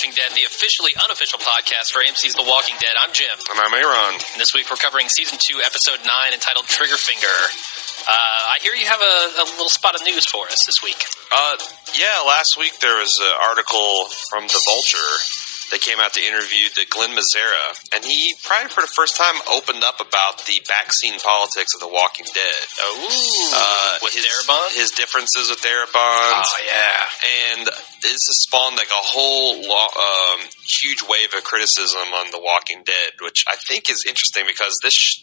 Watching Dead, the officially unofficial podcast for AMC's The Walking Dead. I'm Jim. And I'm Aaron. And this week we're covering Season 2, Episode 9, entitled Triggerfinger. I hear you have a little spot of news for us this week. Yeah, last week there was an article from The Vulture that came out to interview Glenn Mazzara, and he, probably for the first time, opened up about the backseat politics of The Walking Dead. Oh, with Darabont? His differences with Darabont. Oh, yeah. And this has spawned like a whole huge wave of criticism on The Walking Dead, which I think is interesting because this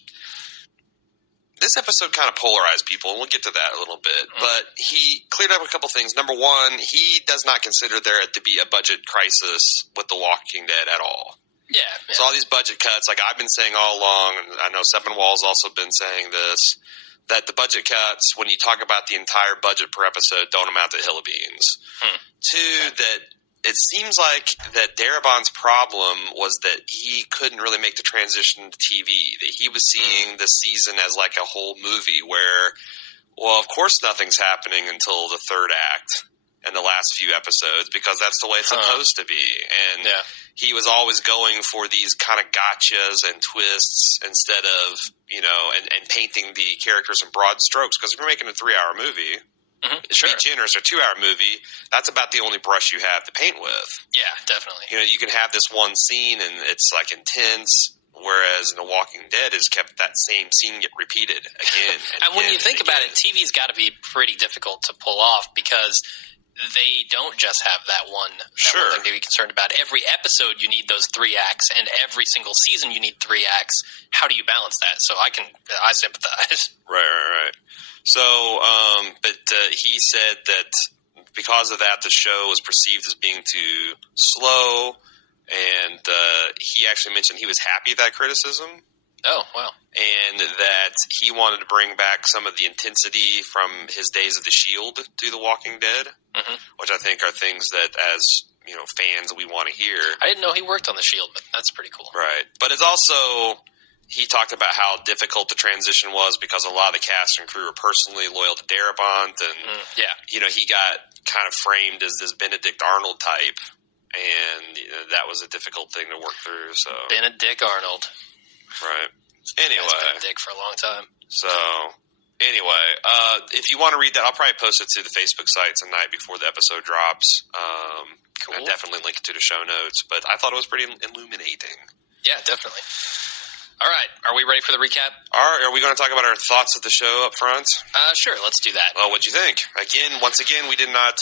episode kind of polarized people, and we'll get to that a little bit. But he cleared up a couple things. Number one, he does not consider there to be a budget crisis with The Walking Dead at all. Yeah. So all these budget cuts, like I've been saying all along, and I know Seppenwall's also been saying this, that the budget cuts, when you talk about the entire budget per episode, don't amount to hill of beans. Two, that it seems like that Darabont's problem was that he couldn't really make the transition to TV. That he was seeing this season as like a whole movie where, well, of course nothing's happening until the third act and the last few episodes because that's the way it's supposed to be. And he was always going for these kind of gotchas and twists instead of, and painting the characters in broad strokes. Because if you're making a 3-hour movie, sure, be generous, or 2-hour movie, that's about the only brush you have to paint with. Yeah, definitely. You can have this one scene and it's like intense, whereas in The Walking Dead has kept that same scene get repeated again. And when you think about it, TV's got to be pretty difficult to pull off because they don't just have that one thing to be concerned about. Every episode you need those 3 acts, and every single season you need 3 acts. How do you balance that? So I sympathize. Right. So, but he said that because of that, the show was perceived as being too slow, and he actually mentioned he was happy with that criticism. Oh, wow. And that he wanted to bring back some of the intensity from his days of The Shield to The Walking Dead, which I think are things that, as fans, we want to hear. I didn't know he worked on The Shield, but that's pretty cool. Right. But it's also... He talked about how difficult the transition was because a lot of the cast and crew were personally loyal to Darabont, and he got kind of framed as this Benedict Arnold type, and that was a difficult thing to work through. So Benedict Arnold, right? Anyway, Benedict for a long time. So anyway, if you want to read that, I'll probably post it to the Facebook site tonight before the episode drops. Cool. I'll definitely link it to the show notes, but I thought it was pretty illuminating. Yeah, definitely. All right, are we ready for the recap? Are we going to talk about our thoughts of the show up front? Sure, let's do that. Well, what'd you think? Once again, we did not...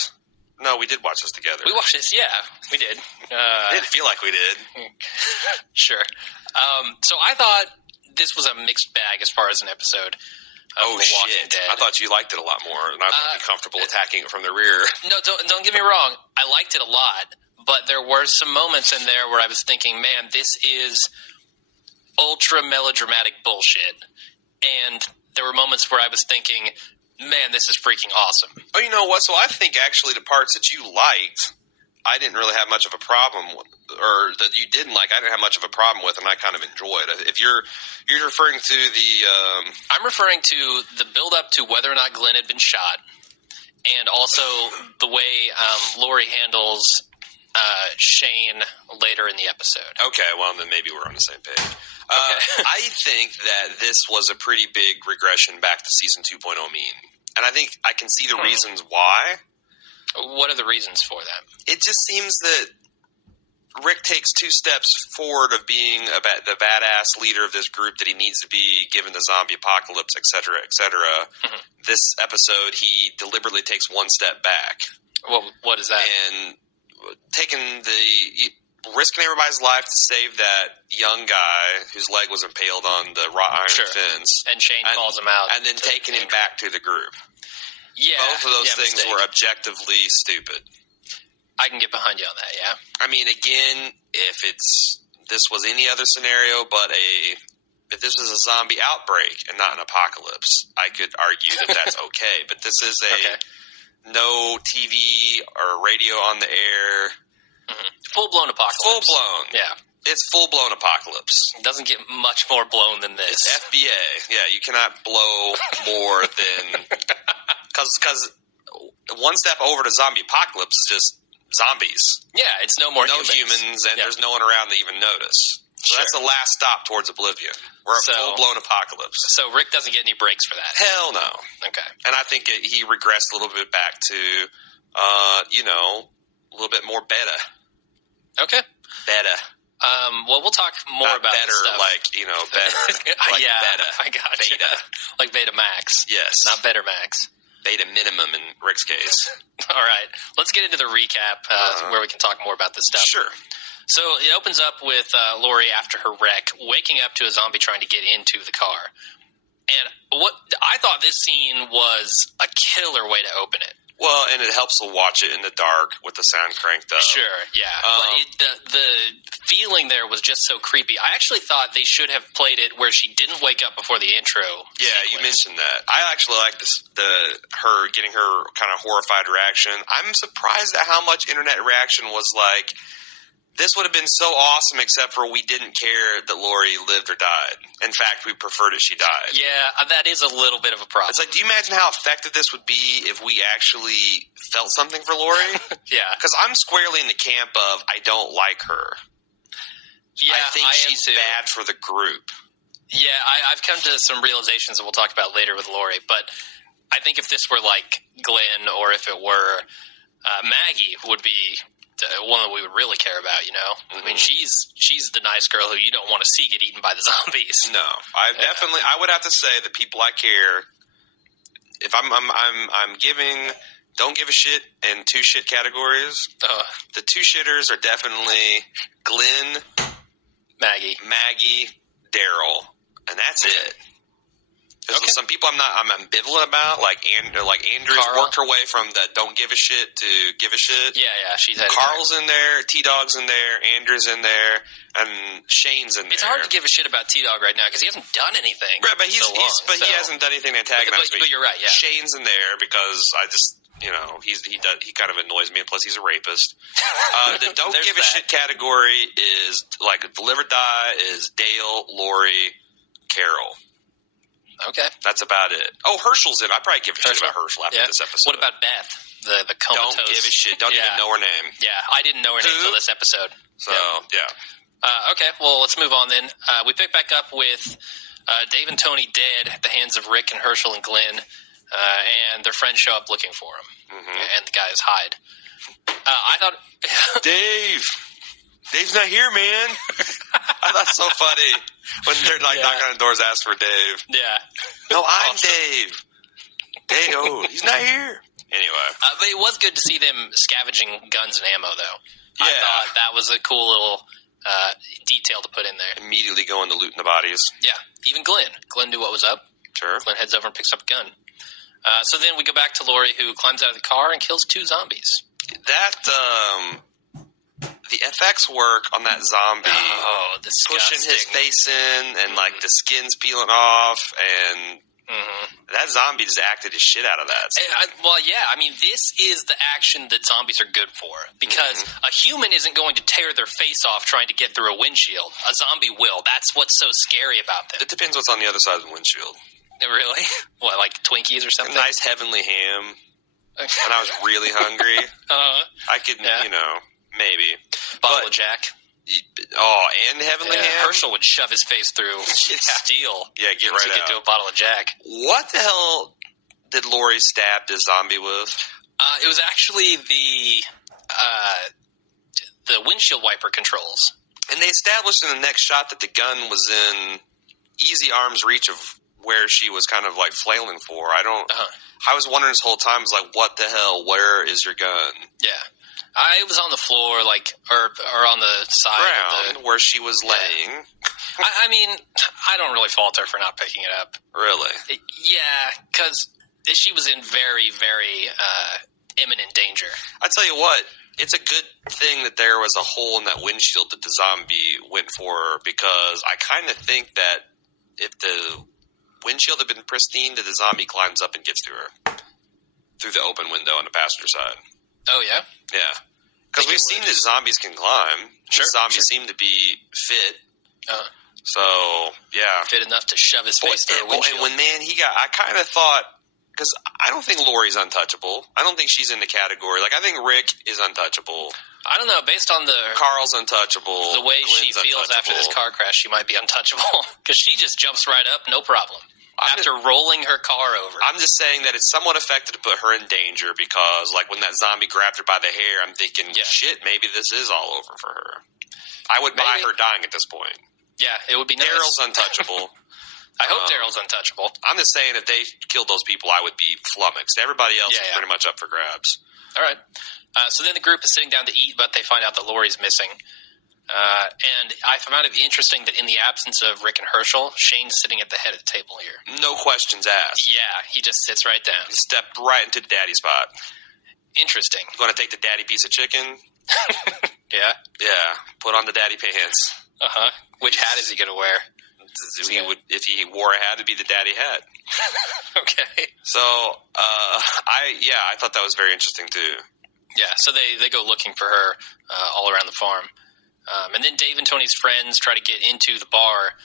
No, we did watch this together. We watched this, yeah, we did. It didn't feel like we did. Sure. So I thought this was a mixed bag as far as an episode of The Walking Dead. I thought you liked it a lot more, and I would be comfortable attacking it from the rear. No, don't get me wrong. I liked it a lot, but there were some moments in there where I was thinking, man, this is ultra melodramatic bullshit. And there were moments where I was thinking, man, this is freaking awesome. Oh, you know what? So I think actually the parts that you liked, I didn't really have much of a problem with, or that you didn't like, I didn't have much of a problem with, and I kind of enjoyed. If you're referring to the... I'm referring to the build-up to whether or not Glenn had been shot, and also the way Lori handles Shane later in the episode. Okay, well, then maybe we're on the same page. Okay. I think that this was a pretty big regression back to Season 2.0 mean. And I think I can see the reasons why. What are the reasons for that? It just seems that Rick takes 2 steps forward of being the badass leader of this group that he needs to be given the zombie apocalypse, et cetera, et cetera. This episode, he deliberately takes 1 step back. What is that? And risking everybody's life to save that young guy whose leg was impaled on the wrought iron fence. And Shane calls him out. And then taking him back to the group. Yeah. Both of those things were objectively stupid. I can get behind you on that, yeah. I mean, again, if this was any other scenario but if this was a zombie outbreak and not an apocalypse, I could argue that that's okay. But this is no TV or radio on the air. Full-blown apocalypse. Full-blown. Yeah. It's full-blown apocalypse. It doesn't get much more blown than this. It's FBA. Yeah, you cannot blow more than... Because 1 step over to zombie apocalypse is just zombies. Yeah, it's no more humans, and there's no one around to even notice. So that's the last stop towards oblivion. We're a full-blown apocalypse. So Rick doesn't get any breaks for that? Hell no. Okay. And I think he regressed a little bit back to, a little bit more beta. Okay. Beta. Well, we'll talk more Not about better, this stuff. better. Like beta. I got Beta. Like Beta Max. Yes. Not Better Max. Beta minimum in Rick's case. All right. Let's get into the recap where we can talk more about this stuff. Sure. So it opens up with Lori after her wreck, waking up to a zombie trying to get into the car. And what I thought this scene was a killer way to open it. Well, and it helps to watch it in the dark with the sound cranked up. Sure, yeah. But the feeling there was just so creepy. I actually thought they should have played it where she didn't wake up before the intro. Yeah, sequence. You mentioned that. I actually like her getting her kind of horrified reaction. I'm surprised at how much internet reaction was like, this would have been so awesome, except for we didn't care that Lori lived or died. In fact, we preferred if she died. Yeah, that is a little bit of a problem. It's like, do you imagine how effective this would be if we actually felt something for Lori? Yeah. Because I'm squarely in the camp of, I don't like her. Yeah, I think she's bad for the group. Yeah, I've come to some realizations that we'll talk about later with Lori, but I think if this were like Glenn or if it were Maggie would be one that we would really care about, Mm-hmm. I mean, she's the nice girl who you don't want to see get eaten by the zombies. No, I would have to say the people I care. If I'm giving don't give a shit in two shit categories. The two shitters are definitely Glenn, Maggie, Daryl, and that's it. There's some people I'm ambivalent about, like Andrew's Carl. worked her way from the don't give a shit to give a shit. Yeah, she's had Carl's in there, T-Dog's in there, Andrew's in there, and Shane's in there. It's hard to give a shit about T-Dog right now because he hasn't done anything. Right, but he hasn't done anything to antagonize me. But you're right, yeah. Shane's in there because I just, he kind of annoys me, and plus he's a rapist. The don't give a shit category is, like, Live or Die is Dale, Lori, Carol. Okay. That's about it. Oh, Herschel's in. I probably give a shit about Herschel after this episode. What about Beth? The comatose. Don't give a shit. Don't even know her name. Yeah, I didn't know her name until this episode. So, yeah. Okay, well, let's move on then. We pick back up with Dave and Tony dead at the hands of Rick and Herschel and Glenn, and their friends show up looking for them, and the guys hide. I thought... Dave's not here, man. I thought so funny when they're knocking on the doors, ask for Dave. Yeah. No, I'm Dave. Dave, he's not here. Anyway. But it was good to see them scavenging guns and ammo, though. Yeah. I thought that was a cool little detail to put in there. Immediately going to looting the bodies. Yeah. Even Glenn. Glenn knew what was up. Sure. Glenn heads over and picks up a gun. So then we go back to Lori, who climbs out of the car and kills 2 zombies. The FX work on that zombie, disgusting. pushing his face in, and like the skin's peeling off, and that zombie just acted his shit out of that. I mean, this is the action that zombies are good for, because a human isn't going to tear their face off trying to get through a windshield. A zombie will. That's what's so scary about them. It depends what's on the other side of the windshield. Really? What, like Twinkies or something? A nice heavenly ham. When I was really hungry, I could, maybe. Bottle of Jack. And heavenly ham? Herschel would shove his face through steel. Yeah, get right out. To get to a bottle of Jack. What the hell did Lori stab this zombie with? It was actually the windshield wiper controls. And they established in the next shot that the gun was in easy arm's reach of where she was kind of like flailing for. I was wondering this whole time, what the hell? Where is your gun? Yeah. I was on the floor, or on the side ground, where she was laying. I mean, I don't really fault her for not picking it up. Really? Yeah, because she was in very, very imminent danger. I tell you what, it's a good thing that there was a hole in that windshield that the zombie went for, because I kind of think that if the windshield had been pristine, that the zombie climbs up and gets to her through the open window on the passenger side. Oh, yeah? Yeah. Because we've seen that zombies can climb. Sure. Zombies seem to be fit. So, yeah. Fit enough to shove his face through a windshield. And when, I kind of thought because I don't think Lori's untouchable. I don't think she's in the category. Like, I think Rick is untouchable. I don't know. Based on Carl's untouchable. The way she feels after this car crash, she might be untouchable because she just jumps right up, no problem. After rolling her car over. I'm just saying that it's somewhat effective to put her in danger because, like, when that zombie grabbed her by the hair, I'm thinking, shit, maybe this is all over for her. I would buy her dying at this point. Yeah, it would be nice. Daryl's untouchable. I hope Daryl's untouchable. I'm just saying if they killed those people, I would be flummoxed. Everybody else is pretty much up for grabs. All right. So then the group is sitting down to eat, but they find out that Lori's missing. And I found it interesting that in the absence of Rick and Herschel, Shane's sitting at the head of the table here. No questions asked. Yeah, he just sits right down. He stepped right into the daddy spot. Interesting. Going to take the daddy piece of chicken? Yeah? Yeah. Put on the daddy pants. Uh-huh. Which hat is he going to wear? If he wore a hat, it'd be the daddy hat. Okay. So, I thought that was very interesting too. Yeah, so they go looking for her all around the farm. And then Dave and Tony's friends try to get into the bar,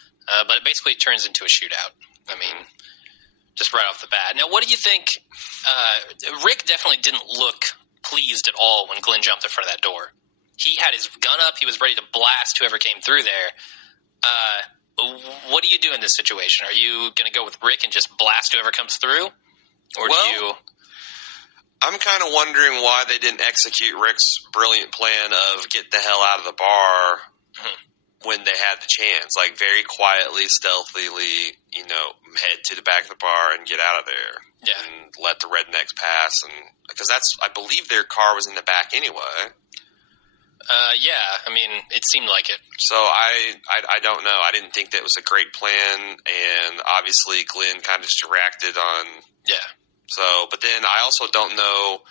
but it basically turns into a shootout. I mean, just right off the bat. Now, what do you think? Rick definitely didn't look pleased at all when Glenn jumped in front of that door. He had his gun up. He was ready to blast whoever came through there. What do you do in this situation? Are you going to go with Rick and just blast whoever comes through? Or do you... I'm kind of wondering why they didn't execute Rick's brilliant plan of get the hell out of the bar when they had the chance. Like, very quietly, stealthily, head to the back of the bar and get out of there. Yeah. And let the rednecks pass. Because I believe their car was in the back anyway. Yeah, I mean, it seemed like it. So I don't know. I didn't think that was a great plan, and obviously Glenn kind of just reacted on... Yeah. So, but then I also don't know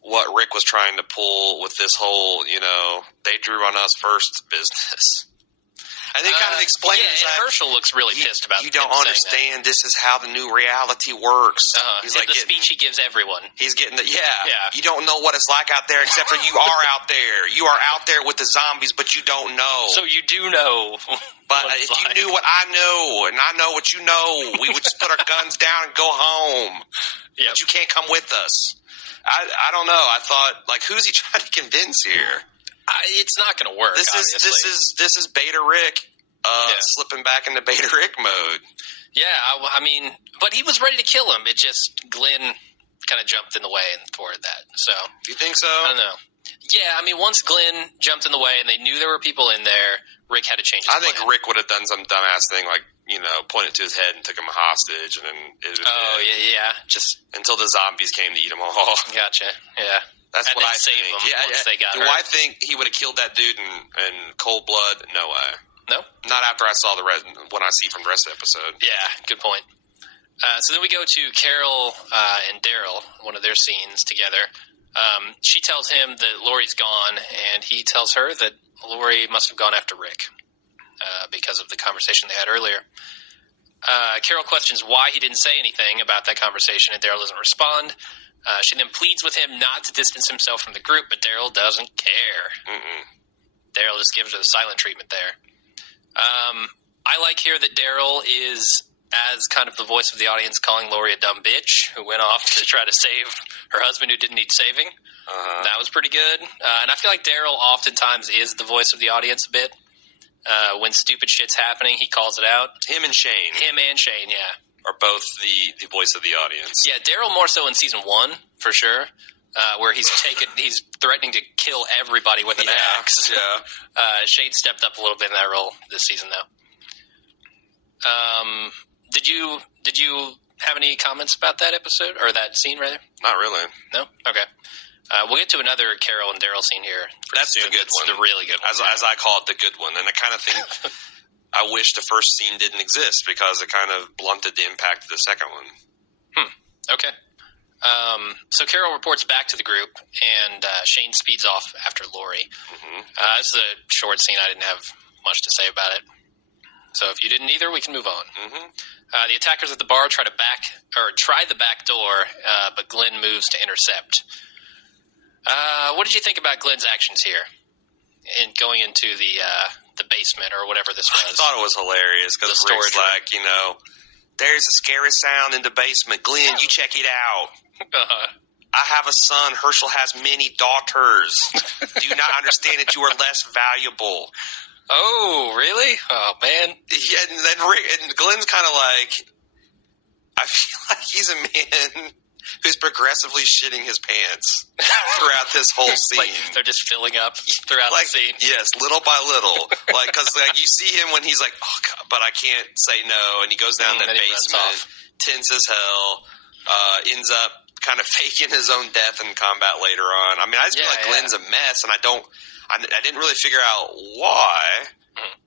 what Rick was trying to pull with this whole, they drew on us first business. And they kind of explained it. Yeah, and Herschel looks really pissed about you don't understand. This is how the new reality works. He's like the speech he gives everyone. He's getting You don't know what it's like out there, except for you are out there. You are out there with the zombies, but you don't know. So you do know. But if you knew what I know, and I know what you know, we would just put our guns down and go home. Yep. But you can't come with us. I don't know. I thought, who's he trying to convince here? It's not going to work. This is Beta Rick slipping back into Beta Rick mode. Yeah, I mean, but he was ready to kill him. It just Glenn kind of jumped in the way and thwarted that. So you think so? I don't know. Yeah, I mean, once Glenn jumped in the way and they knew there were people in there, Rick had to change his plan. I think Rick would have done some dumbass thing pointed to his head and took him hostage, and then just until the zombies came to eat them all. Gotcha. Yeah. That's what I think. They got Do I think he would have killed that dude in cold blood? No way. No? Not after I saw what I see from the rest of the episode. Yeah, good point. So then we go to Carol and Daryl, one of their scenes together. She tells him that Lori's gone, and he tells her that Lori must have gone after Rick because of the conversation they had earlier. Carol questions why he didn't say anything about that conversation, and Daryl doesn't respond. She then pleads with him not to distance himself from the group, but Daryl doesn't care. Daryl just gives her the silent treatment there. I like here that Daryl is as kind of the voice of the audience calling Lori a dumb bitch who went off to try to save her husband who didn't need saving. That was pretty good. And I feel like Daryl oftentimes is the voice of the audience a bit. When stupid shit's happening, he calls it out. Him and Shane, yeah. Are both the voice of the audience. Yeah, Daryl more so in season 1, for sure, where he's threatening to kill everybody with an axe. Yeah. Shane stepped up a little bit in that role this season, though. Did you have any comments about that episode, or that scene, rather? Not really. No? Okay. We'll get to another Carol and Daryl scene here. That's the good one. The really good one. As I call it, the good one. And I kind of think... I wish the first scene didn't exist because it kind of blunted the impact of the second one. Okay. So Carol reports back to the group, and Shane speeds off after Lori. This is a short scene. I didn't have much to say about it. So if you didn't either, we can move on. The attackers at the bar try the back door, but Glenn moves to intercept. What did you think about Glenn's actions here in going into the basement or whatever this was? I thought it was hilarious because Rick's like, There's a scary sound in the basement. Glenn, you check it out. I have a son. Herschel has many daughters. Do you not understand that you are less valuable? Oh, really? Oh, man. Yeah, and then Glenn's kind of like, I feel like he's a man who's progressively shitting his pants throughout this whole scene. Like they're just filling up throughout the scene. Yes, little by little. Because you see him when he's like, oh, God, but I can't say no. And he goes down the basement, tense as hell, ends up kind of faking his own death in combat later on. I mean, I just feel like Glenn's a mess, and I didn't really figure out why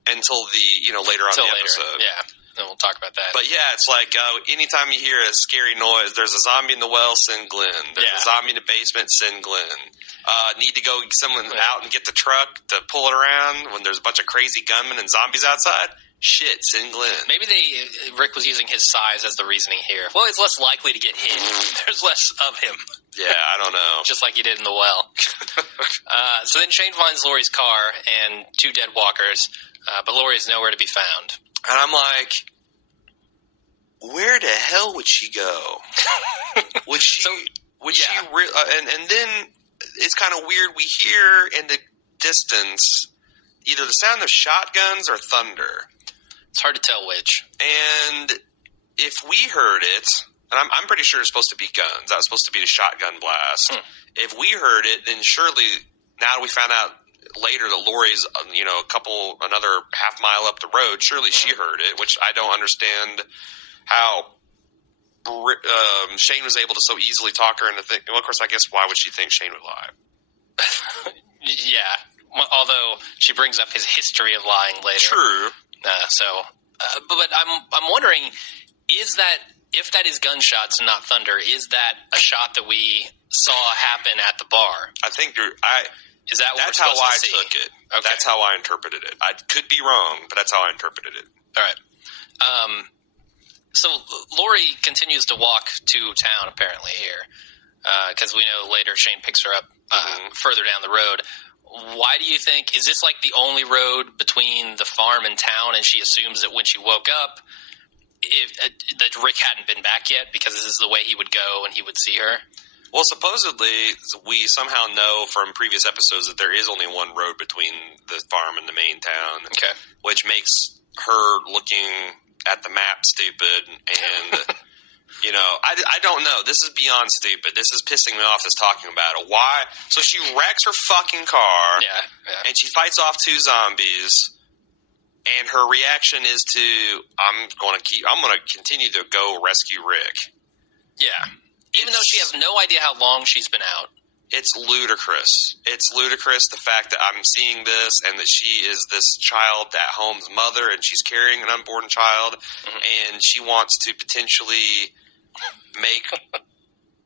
until later on in the episode. Yeah. And we'll talk about that. But yeah, it's like anytime you hear a scary noise, there's a zombie in the well, send Glenn. There's a zombie in the basement, send Glenn. Need to go get someone out and get the truck to pull it around when there's a bunch of crazy gunmen and zombies outside. Shit, send Glenn. Maybe Rick was using his size as the reasoning here. Well, he's less likely to get hit. There's less of him. Yeah, I don't know. Just like he did in the well. So then Shane finds Laurie's car and 2 dead walkers, but Laurie is nowhere to be found. And I'm like, where the hell would she go? Would she? And then it's kind of weird. We hear in the distance either the sound of shotguns or thunder. It's hard to tell which. And if we heard it, and I'm pretty sure it's supposed to be guns. That was supposed to be the shotgun blast. If we heard it, then surely now we found out later that Laurie's, another half mile up the road. Surely she heard it, which I don't understand how Shane was able to so easily talk her into thinking. Well, of course, I guess why would she think Shane would lie? Yeah, although she brings up his history of lying later. True. But I'm wondering, is that if that is gunshots and not thunder, is that a shot that we saw happen at the bar? I think is that what that's we're how I to see? took it. Okay. That's how I interpreted it. I could be wrong, but that's how I interpreted it. All right. So Laurie continues to walk to town apparently here because we know later Shane picks her up further down the road. Why do you think, is this like the only road between the farm and town, and she assumes that when she woke up that Rick hadn't been back yet because this is the way he would go and he would see her? Well, supposedly we somehow know from previous episodes that there is only one road between the farm and the main town, which makes her looking at the map stupid, and I don't know. This is beyond stupid. This is pissing me off. Is talking about it. Why? So she wrecks her fucking car, and she fights off 2 zombies, and her reaction is to I'm going to continue to go rescue Rick. Yeah, even though she has no idea how long she's been out. It's ludicrous. It's ludicrous, the fact that I'm seeing this and that she is this child at home's mother and she's carrying an unborn child and she wants to potentially make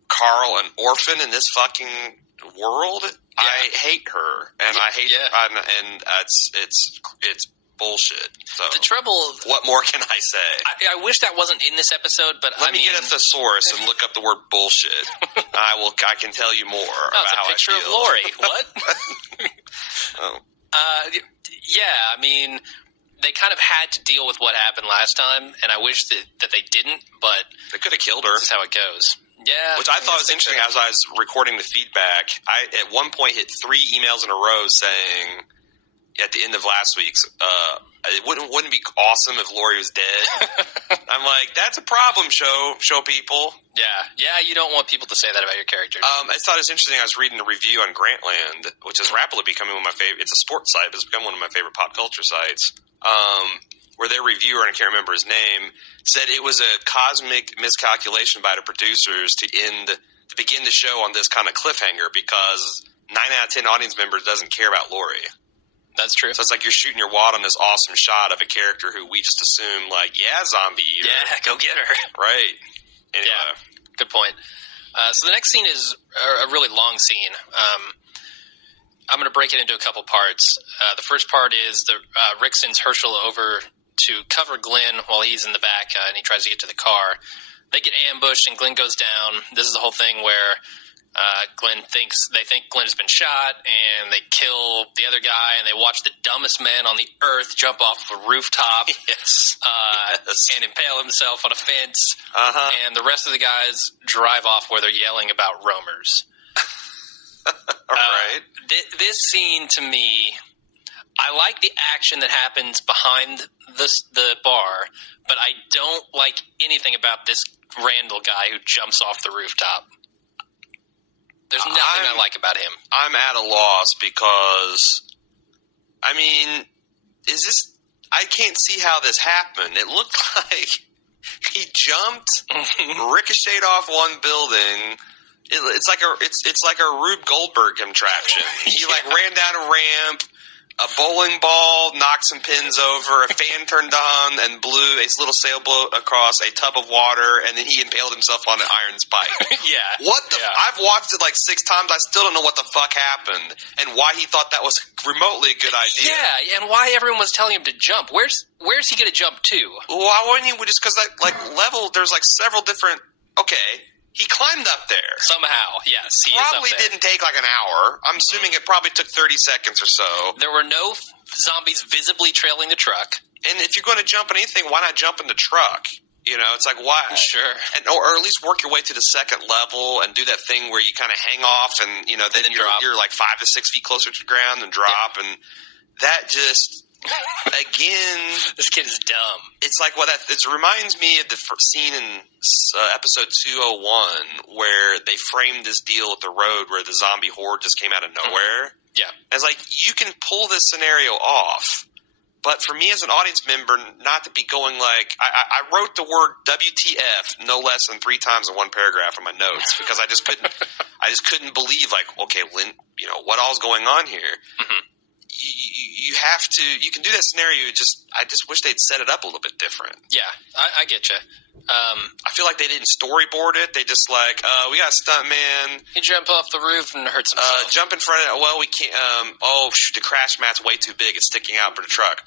Carl an orphan in this fucking world. Yeah. I hate her, and I hate her, and it's bullshit. So the trouble. What more can I say? I wish that wasn't in this episode, but let me get a thesaurus and look up the word bullshit. I can tell you more about how I feel. It's a picture of Laurie. What? Oh. Yeah, I mean, they kind of had to deal with what happened last time, and I wish that they didn't, but they could have killed her. This is how it goes. Yeah. Which I thought was interesting as I was recording the feedback. I, at one point, hit 3 emails in a row saying, at the end of last week's, it wouldn't be awesome if Laurie was dead. I'm like, that's a problem, show people. Yeah, you don't want people to say that about your characters. I thought it was interesting. I was reading a review on Grantland, which is rapidly becoming one of my favorite. It's a sports site, but it's become one of my favorite pop culture sites. Where their reviewer, and I can't remember his name, said it was a cosmic miscalculation by the producers to begin the show on this kind of cliffhanger because 9 out of 10 audience members doesn't care about Laurie. That's true. So it's like you're shooting your wad on this awesome shot of a character who we just assume, like, zombie eater. Yeah, go get her. Right. Anyway. Yeah, good point. So the next scene is a really long scene. I'm going to break it into a couple parts. The first part is Rick sends Herschel over to cover Glenn while he's in the back, and he tries to get to the car. They get ambushed, and Glenn goes down. This is the whole thing where They think Glenn has been shot, and they kill the other guy, and they watch the dumbest man on the earth jump off of a rooftop and impale himself on a fence. And the rest of the guys drive off where they're yelling about roamers. All right. This scene, to me, I like the action that happens behind the bar, but I don't like anything about this Randall guy who jumps off the rooftop. There's nothing I like about him. I'm at a loss because, I mean, I can't see how this happened. It looked like he jumped, ricocheted off one building. It's like a Rube Goldberg contraption. He ran down a ramp. A bowling ball knocked some pins over, a fan turned on and blew a little sailboat across a tub of water, and then he impaled himself on an iron spike. I've watched it 6 times. I still don't know what the fuck happened and why he thought that was remotely a good idea. Yeah, and why everyone was telling him to jump. Where's he going to jump to? Why wouldn't he? Just because level, there's several different. Okay. He climbed up there. Somehow, yes. He probably is up there. Didn't take an hour. I'm assuming it probably took 30 seconds or so. There were no zombies visibly trailing the truck. And if you're going to jump in anything, why not jump in the truck? It's why? Sure. Or at least work your way to the second level and do that thing where you kind of hang off and, then you're 5 to 6 feet closer to the ground and drop. Yeah. And that just... Again, this kid is dumb. It's it reminds me of the scene in episode 201 where they framed this deal with the road where the zombie horde just came out of nowhere. Yeah. It's you can pull this scenario off, but for me as an audience member, not to be going I wrote the word WTF no less than 3 times in one paragraph in my notes because I just couldn't believe okay, Lynn, what all's going on here. Mm-hmm. You can do that scenario. I just wish they'd set it up a little bit different. Yeah, I get you. I feel like they didn't storyboard it. They just we got a stunt man. He jumped off the roof and hurts himself. Jump in front of it. Well, we can't. The crash mat's way too big. It's sticking out for the truck.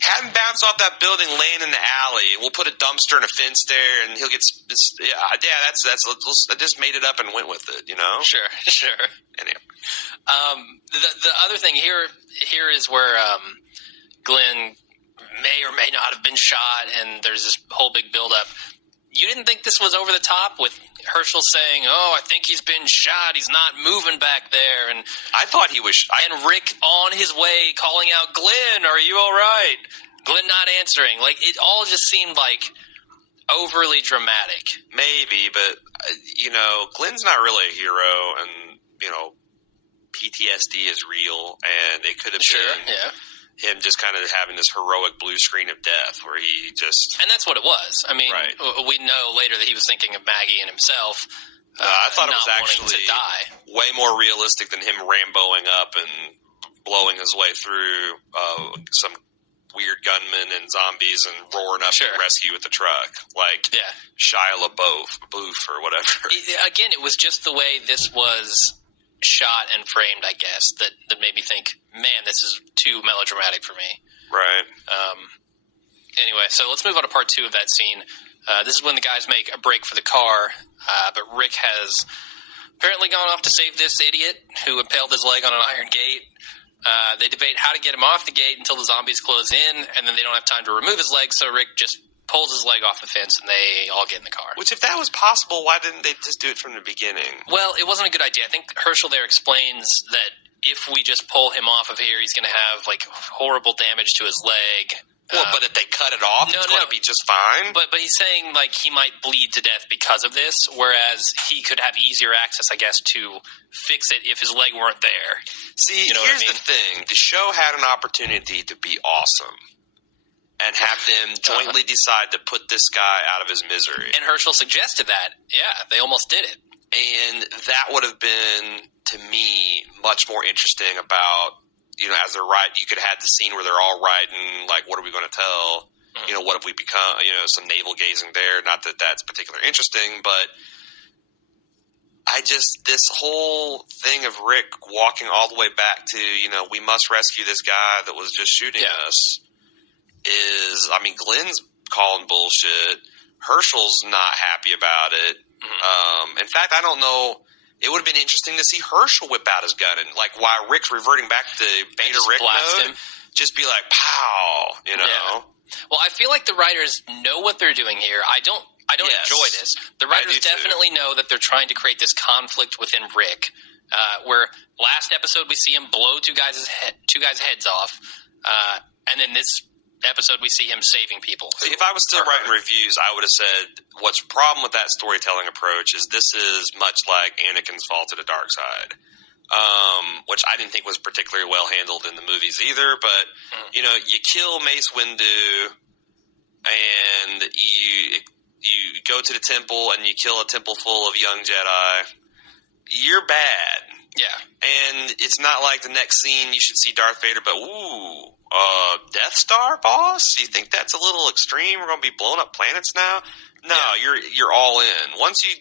Have him bounce off that building, land in the alley. We'll put a dumpster and a fence there, and he'll get. That's. I just made it up and went with it. Sure. Anyway. The other thing here is where Glenn may or may not have been shot, and there's this whole big buildup. You didn't think this was over the top with Herschel saying, I think he's been shot. He's not moving back there. And I thought he was and Rick on his way calling out, Glenn, are you all right? Glenn not answering. It all just seemed overly dramatic. Maybe, but, Glenn's not really a hero, and, PTSD is real, and it could have been him just kind of having this heroic blue screen of death where he just... And that's what it was. I mean, right. We know later that he was thinking of Maggie and himself. I thought it was not actually wanting to die. Way more realistic than him Ramboing up and blowing his way through some weird gunmen and zombies and roaring up to rescue with the truck. Shia LaBeouf or whatever. Again, it was just the way this was shot and framed, I guess, that made me think, man, this is too melodramatic for me. Right. Anyway, so let's move on to part 2 of that scene. This is when the guys make a break for the car, but Rick has apparently gone off to save this idiot who impaled his leg on an iron gate. They debate how to get him off the gate until the zombies close in, and then they don't have time to remove his leg, so Rick just pulls his leg off the fence, and they all get in the car. Which, if that was possible, why didn't they just do it from the beginning? Well, it wasn't a good idea. I think Herschel there explains that if we just pull him off of here, he's going to have, horrible damage to his leg. Well, but if they cut it off, it's going to be just fine? But he's saying, he might bleed to death because of this, whereas he could have easier access, I guess, to fix it if his leg weren't there. See, here's the thing. The show had an opportunity to be awesome and have them jointly decide to put this guy out of his misery. And Herschel suggested that. Yeah, they almost did it. And that would have been, to me, much more interesting about, as they're riding, you could have the scene where they're all riding, what are we going to tell? Mm-hmm. What have we become? Some navel gazing there. Not that that's particularly interesting, but this whole thing of Rick walking all the way back to, we must rescue this guy that was just shooting us is, Glenn's calling bullshit. Herschel's not happy about it. In fact, I don't know. It would have been interesting to see Herschel whip out his gun and, like, while Rick's reverting back to Beta Rick mode, just be like, pow, you know? Yeah. Well, I feel like the writers know what they're doing here. I don't enjoy this. The writers definitely know that they're trying to create this conflict within Rick, where last episode we see him blow two guys' heads off, and then this episode we see him saving people. See, if I was still writing reviews, I would have said what's the problem with that storytelling approach is this is much like Anakin's fall to the dark side, which I didn't think was particularly well handled in the movies either. But you know, you kill Mace Windu, and you go to the temple and you kill a temple full of young Jedi. You're bad. Yeah. And it's not like the next scene you should see Darth Vader, but Death Star, boss? You think that's a little extreme? We're going to be blowing up planets now? No, you're all in. Once you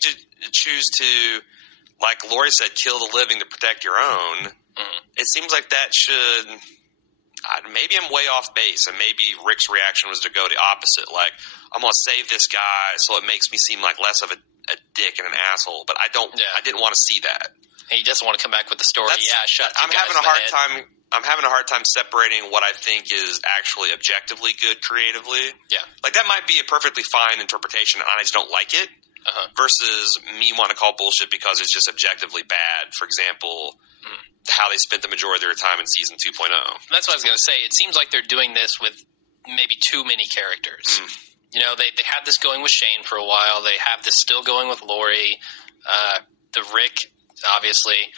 choose to, like Lori said, kill the living to protect your own, it seems like that should... maybe I'm way off base, and maybe Rick's reaction was to go the opposite. Like, I'm going to save this guy so it makes me seem like less of a dick and an asshole. But I didn't want to see that. He doesn't want to come back with the story. I'm having a hard time separating what I think is actually objectively good creatively. Yeah. Like, that might be a perfectly fine interpretation, and I just don't like it. Versus me wanting to call bullshit because it's just objectively bad. For example, how they spent the majority of their time in season 2.0. That's what I was going to say. It seems like they're doing this with maybe too many characters. You know, they had this going with Shane for a while. They have this still going with Lori. The Rick, obviously.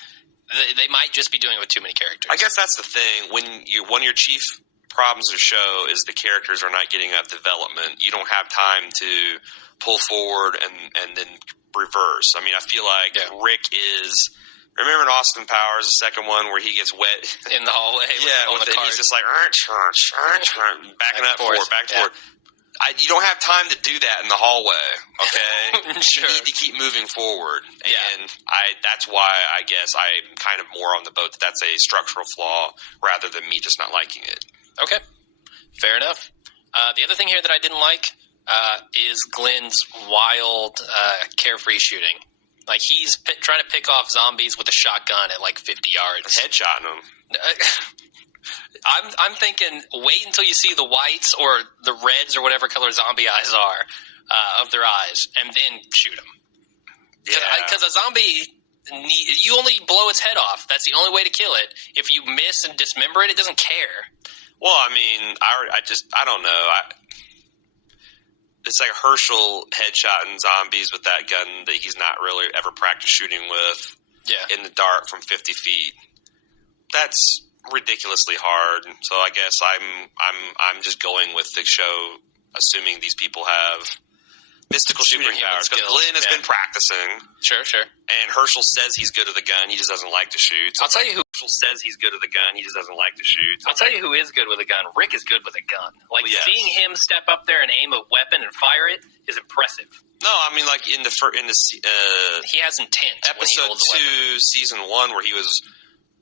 They might just be doing it with too many characters. I guess that's the thing. One of your chief problems of the show is the characters are not getting enough development. You don't have time to pull forward and then reverse. I mean, I feel like Rick is... Remember in Austin Powers, the second one, where he gets wet? In the hallway? He's just like, backing up forward, back forward. You don't have time to do that in the hallway, okay? Sure. You need to keep moving forward. And that's why I guess I'm kind of more on the boat that that's a structural flaw rather than me just not liking it. Okay. Fair enough. The other thing here that I didn't like is Glenn's wild, carefree shooting. Like, he's trying to pick off zombies with a shotgun at, like, 50 yards. Headshotting them. I'm thinking, wait until you see the whites or the reds or whatever color zombie eyes are of their eyes, and then shoot them. Because a zombie, you only blow its head off. That's the only way to kill it. If you miss and dismember it, it doesn't care. Well, I mean, I don't know. It's like Herschel headshotting zombies with that gun that he's not really ever practiced shooting with in the dark from 50 feet. That's ridiculously hard. So I guess I'm just going with the show, assuming these people have mystical shooting powers, because Glenn has been practicing. Sure. And Herschel says he's good with a gun. He just doesn't like to shoot. So I'll tell you who. Herschel says he's good with a gun. He just doesn't like to shoot. I'll tell you who is good with a gun. Rick is good with a gun. Like, seeing him step up there and aim a weapon and fire it is impressive. No, I mean, like in the he has intent. Episode 2, season 1, where he was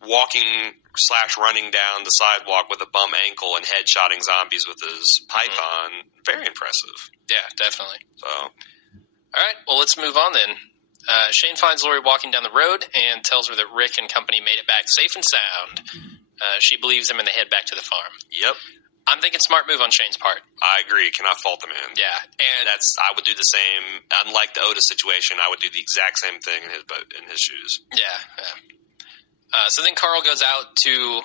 walking/running down the sidewalk with a bum ankle and headshotting zombies with his python. Very impressive. Yeah, definitely. So, all right, well, let's move on then. Shane finds Lori walking down the road and tells her that Rick and company made it back safe and sound. She believes him and they head back to the farm. Yep. I'm thinking smart move on Shane's part. I agree. Cannot fault the man. Yeah, and I would do the same. Unlike the Otis situation, I would do the exact same thing in his shoes. Yeah. So then Carol goes out to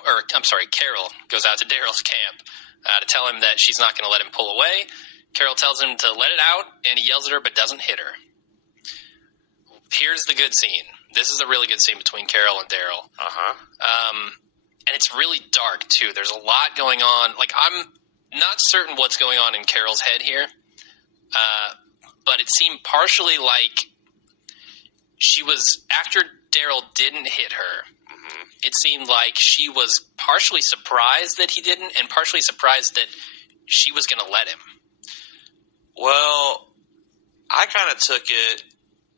Daryl's camp to tell him that she's not going to let him pull away. Carol tells him to let it out, and he yells at her but doesn't hit her. Here's the good scene. This is a really good scene between Carol and Daryl. And it's really dark, too. There's a lot going on. Like, I'm not certain what's going on in Carol's head here, but it seemed partially like she was, after Daryl didn't hit her, it seemed like she was partially surprised that he didn't and partially surprised that she was going to let him. Well, I kind of took it,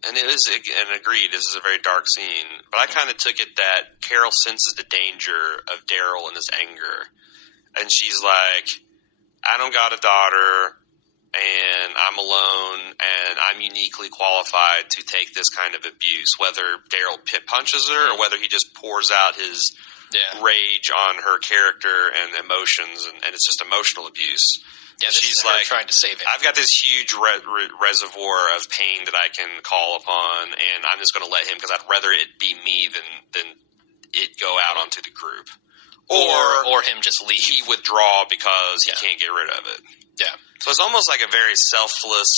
and it was, and agreed, this is a very dark scene, but I kind of took it that Carol senses the danger of Daryl and his anger, and she's like, I don't got a daughter, and I'm alone, I'm uniquely qualified to take this kind of abuse, whether Daryl punches her or whether he just pours out his rage on her character and emotions, and it's just emotional abuse. Yeah, she's like trying to save it. I've got this huge reservoir of pain that I can call upon, and I'm just going to let him because I'd rather it be me than it go out onto the group, or him just leave. He withdraw because he can't get rid of it. Yeah, so it's almost like a very selfless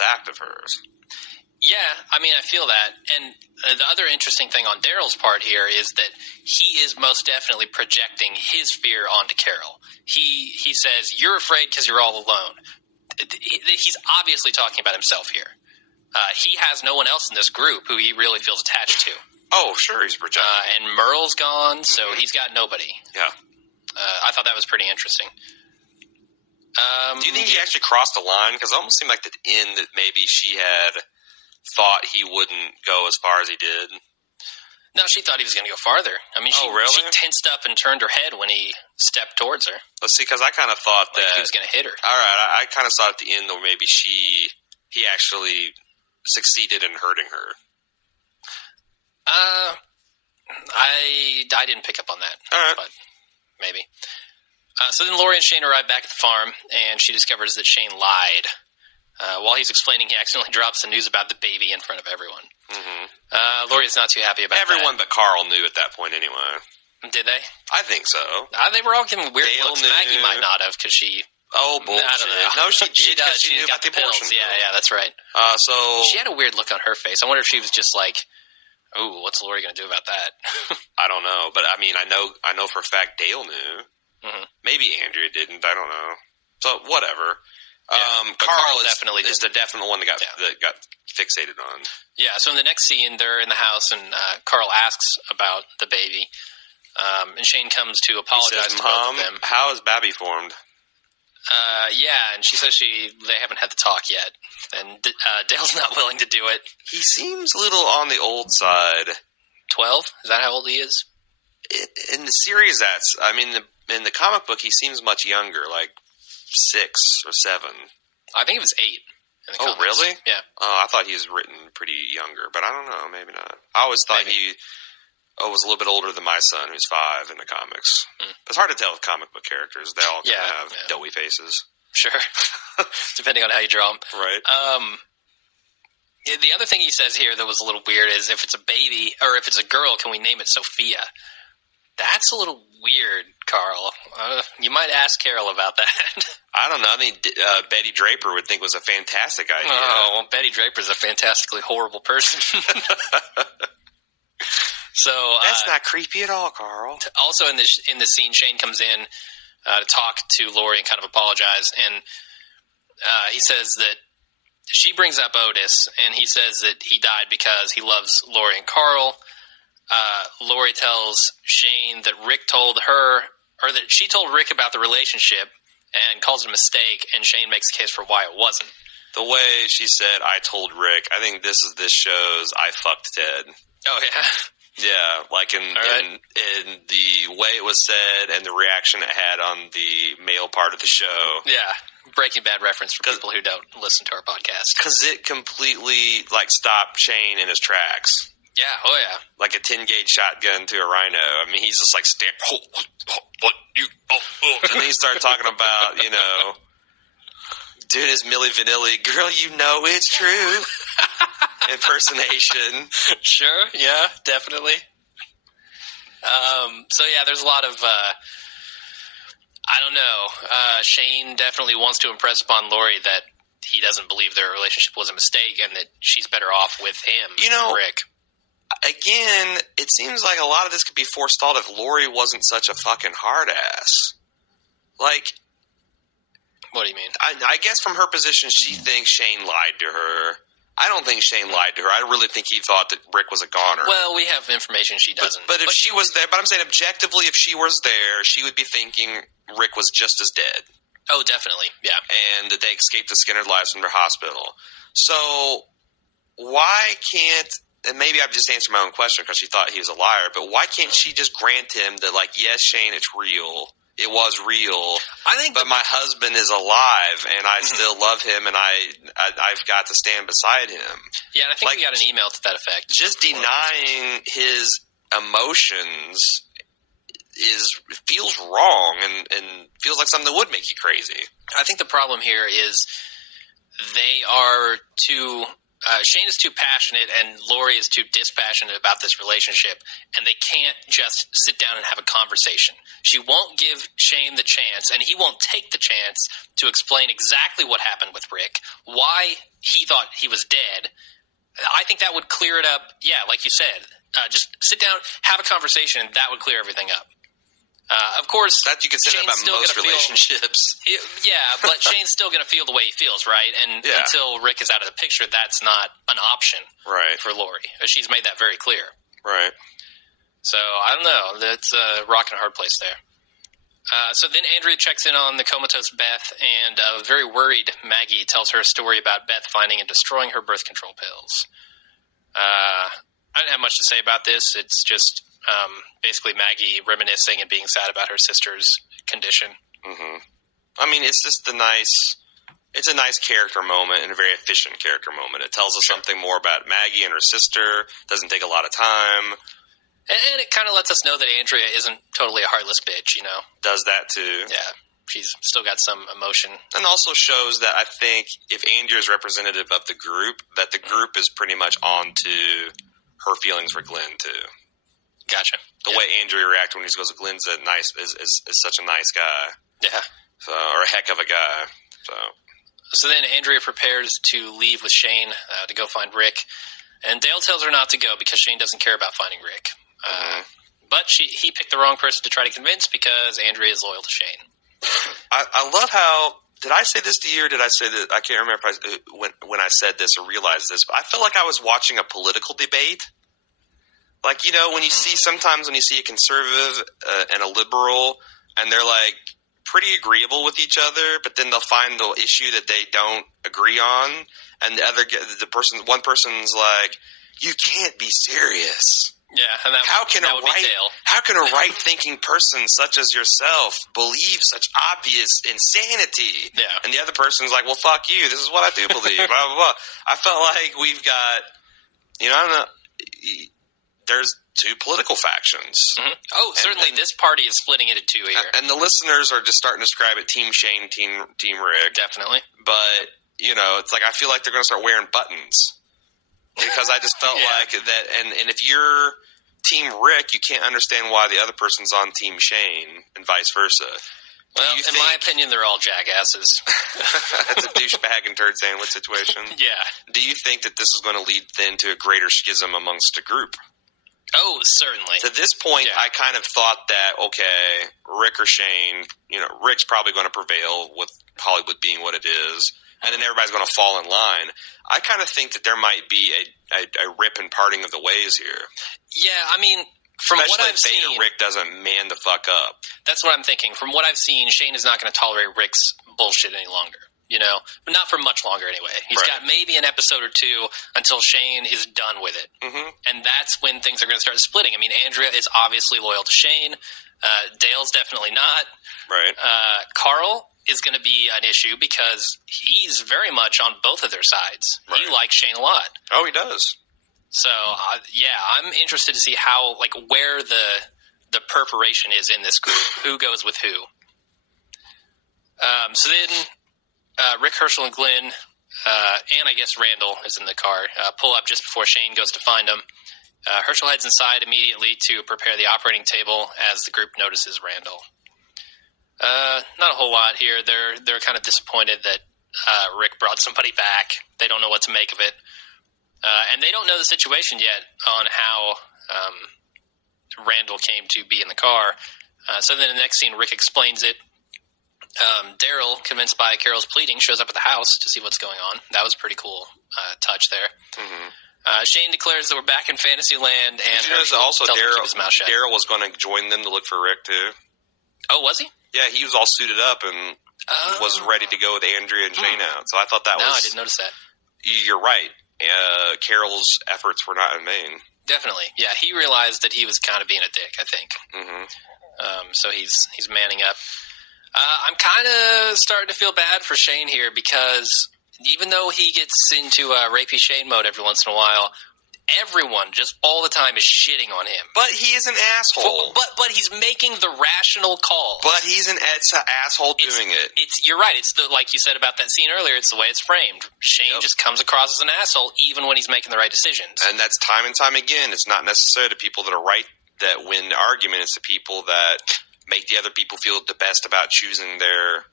act of hers. Yeah, I mean, I feel that. And the other interesting thing on Daryl's part here is that he is most definitely projecting his fear onto Carol. He says, you're afraid because you're all alone. He's obviously talking about himself here. He has no one else in this group who he really feels attached to. Oh, sure, he's projecting. And Merle's gone, so he's got nobody. Yeah. I thought that was pretty interesting. Do you think he actually crossed the line? Because it almost seemed like at the end that maybe she had thought he wouldn't go as far as he did. No, she thought he was going to go farther. I mean, she tensed up and turned her head when he stepped towards her. Let's see, because I kind of thought that he was going to hit her. All right, I kind of saw at the end though maybe he actually succeeded in hurting her. I didn't pick up on that. All right, but maybe. So then Lori and Shane arrive back at the farm, and she discovers that Shane lied. While he's explaining, he accidentally drops the news about the baby in front of everyone. Mm-hmm. Lori's not too happy about everyone but Carl knew at that point anyway. Did they? I think so. They were all giving weird Dale looks. Knew. Maggie might not have because she... Oh, bullshit. I don't know. No, she did. She does. She knew about the abortion. Yeah, that's right. So she had a weird look on her face. I wonder if she was just like, "Ooh, what's Lori going to do about that?" I don't know, but I mean, I know for a fact Dale knew. Mm-hmm. Maybe Andrea didn't. I don't know. So whatever. Yeah, Carl is the definite one that got fixated on. Yeah. So in the next scene, they're in the house, and Carl asks about the baby, and Shane comes to apologize to both of them. How is Babby formed? Yeah, and she says they haven't had the talk yet, and Dale's not willing to do it. He seems a little on the old side. 12? Is that how old he is? In the series, in the comic book, he seems much younger, like 6 or 7. I think it was 8. In the comics. Really? Yeah. I thought he was written pretty younger, but I don't know, maybe not. I always thought he was a little bit older than my son, who's 5 in the comics. It's hard to tell with comic book characters. They all kind of have doughy faces. Sure. Depending on how you draw them. Right. The other thing he says here that was a little weird is if it's a baby, or if it's a girl, can we name it Sophia? That's a little weird, Carl. You might ask Carol about that. I don't know. I mean, Betty Draper would think it was a fantastic idea. Oh, well, Betty Draper's a fantastically horrible person. So that's not creepy at all, Carl. Also in the scene, Shane comes in to talk to Lori and kind of apologize, and he says that she brings up Otis, and he says that he died because he loves Lori and Carl. Lori tells Shane that Rick told her, or that she told Rick about the relationship and calls it a mistake, and Shane makes the case for why it wasn't. The way she said, I told Rick, I think this shows I fucked Ted. Oh, yeah? Yeah, like in the way it was said and the reaction it had on the male part of the show. Yeah, Breaking Bad reference for people who don't listen to our podcast. Because it completely, stopped Shane in his tracks. Yeah, oh yeah. Like a 10-gauge shotgun to a rhino. I mean, he's just and then he started talking about, doing his Milli Vanilli, girl, it's true. Impersonation. Sure, yeah, definitely. So yeah, there's a lot of, I don't know. Shane definitely wants to impress upon Lori that he doesn't believe their relationship was a mistake and that she's better off with him than Rick. Again, it seems like a lot of this could be forestalled if Lori wasn't such a fucking hard ass. What do you mean? I guess from her position, she thinks Shane lied to her. I don't think Shane lied to her. I really think he thought that Rick was a goner. Well, we have information she doesn't. But if she was there, but I'm saying objectively, if she was there, she would be thinking Rick was just as dead. Oh, definitely, yeah. And that they escaped the Skinner lives from their hospital. So why can't, and maybe I've just answered my own question because she thought he was a liar, but why can't she just grant him that, yes, Shane, it's real. it was real. But my husband is alive, and I still love him, and I've got to stand beside him. Yeah, and I think we got an email to that effect. Just denying his emotions feels wrong and feels like something that would make you crazy. I think the problem here is they are too... Shane is too passionate and Lori is too dispassionate about this relationship, and they can't just sit down and have a conversation. She won't give Shane the chance, and he won't take the chance to explain exactly what happened with Rick, why he thought he was dead. I think that would clear it up. Yeah, like you said, just sit down, have a conversation, and that would clear everything up. Of course, that you can say that about most relationships. Yeah, but Shane's still going to feel the way he feels, right? And until Rick is out of the picture, that's not an option for Lori. She's made that very clear. Right. So, I don't know. That's a rock and a hard place there. So then Andrea checks in on the comatose Beth, and a very worried Maggie tells her a story about Beth finding and destroying her birth control pills. I don't have much to say about this. It's just... basically Maggie reminiscing and being sad about her sister's condition. Mm-hmm. I mean, it's just a nice character moment and a very efficient character moment. It tells us something more about Maggie and her sister. Doesn't take a lot of time. And it kind of lets us know that Andrea isn't totally a heartless bitch, you know? Does that too. Yeah. She's still got some emotion. And also shows that I think if Andrea is representative of the group, that the group is pretty much on to her feelings for Glenn too. Gotcha. The way Andrea reacts when he goes, Glenn's is such a nice guy. Yeah. So, or a heck of a guy. So then Andrea prepares to leave with Shane to go find Rick. And Dale tells her not to go because Shane doesn't care about finding Rick. But he picked the wrong person to try to convince because Andrea is loyal to Shane. I love how... Did I say this to you, or did I say that? I can't remember when I said this or realized this, but I felt like I was watching a political debate. Like, you know, when you see a conservative and a liberal, and they're like pretty agreeable with each other, but then they'll find the issue that they don't agree on, and one person's like, "You can't be serious." Yeah, and how can a right-thinking person such as yourself believe such obvious insanity? Yeah, and the other person's like, "Well, fuck you. This is what I do believe." Blah blah blah. I felt like we've got, I don't know. There's two political factions. Mm-hmm. Oh, certainly this party is splitting into two here. And the listeners are just starting to describe it Team Shane, Team Rick. Definitely. But, it's like I feel like they're going to start wearing buttons. Because I just felt like that. And if you're Team Rick, you can't understand why the other person's on Team Shane and vice versa. Well, in my opinion, they're all jackasses. That's a douchebag and turd sandwich situation. Yeah. Do you think that this is going to lead then to a greater schism amongst the group? Oh, certainly. To this point, I kind of thought that, okay, Rick or Shane, Rick's probably going to prevail with Hollywood being what it is, and then everybody's going to fall in line. I kind of think that there might be a rip and parting of the ways here. Yeah, I mean, from what I've seen... Rick doesn't man the fuck up. That's what I'm thinking. From what I've seen, Shane is not going to tolerate Rick's bullshit any longer. But not for much longer anyway. He's got maybe an episode or two until Shane is done with it. Mm-hmm. And that's when things are going to start splitting. I mean, Andrea is obviously loyal to Shane. Dale's definitely not. Right. Carl is going to be an issue because he's very much on both of their sides. Right. He likes Shane a lot. Oh, he does. So, I'm interested to see how, where the perforation is in this group. Who goes with who. So then... Rick, Herschel, and Glenn, and I guess Randall is in the car, pull up just before Shane goes to find them. Herschel heads inside immediately to prepare the operating table as the group notices Randall. Not a whole lot here. They're kind of disappointed that Rick brought somebody back. They don't know what to make of it. And they don't know the situation yet on how Randall came to be in the car. So then the next scene, Rick explains it. Daryl, convinced by Carol's pleading, shows up at the house to see what's going on. That was a pretty cool touch there. Mm-hmm. Shane declares that we're back in Fantasyland, and also tells him to keep his mouth shut. Daryl was going to join them to look for Rick, too. Oh, was he? Yeah, he was all suited up and was ready to go with Andrea and Shane out. So I thought that was... No, I didn't notice that. You're right. Carol's efforts were not in vain. Definitely. Yeah, he realized that he was kind of being a dick, I think. Mm-hmm. So he's manning up. I'm kind of starting to feel bad for Shane here because even though he gets into rapey Shane mode every once in a while, everyone just all the time is shitting on him. But he is an asshole. But he's making the rational call. But he's an asshole doing it. You're right. It's like you said about that scene earlier. It's the way it's framed. Shane just comes across as an asshole even when he's making the right decisions. And that's time and time again. It's not necessarily the people that are right that win the argument. It's the people that make the other people feel the best about choosing their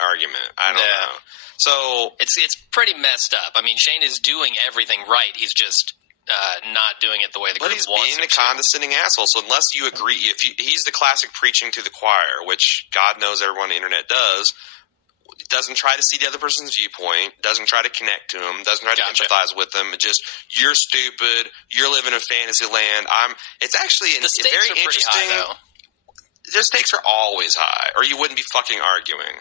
argument. I don't know. So it's pretty messed up. I mean, Shane is doing everything right. He's just not doing it the way the group wants him to. But he's being a condescending asshole. So unless you agree, he's the classic preaching to the choir, which God knows everyone on the internet does. Doesn't try to see the other person's viewpoint. Doesn't try to connect to him. Doesn't try to empathize with them. It just, you're stupid. You're living in fantasy land. It's actually the stakes very are pretty interesting. High, though. The stakes are always high, or you wouldn't be fucking arguing.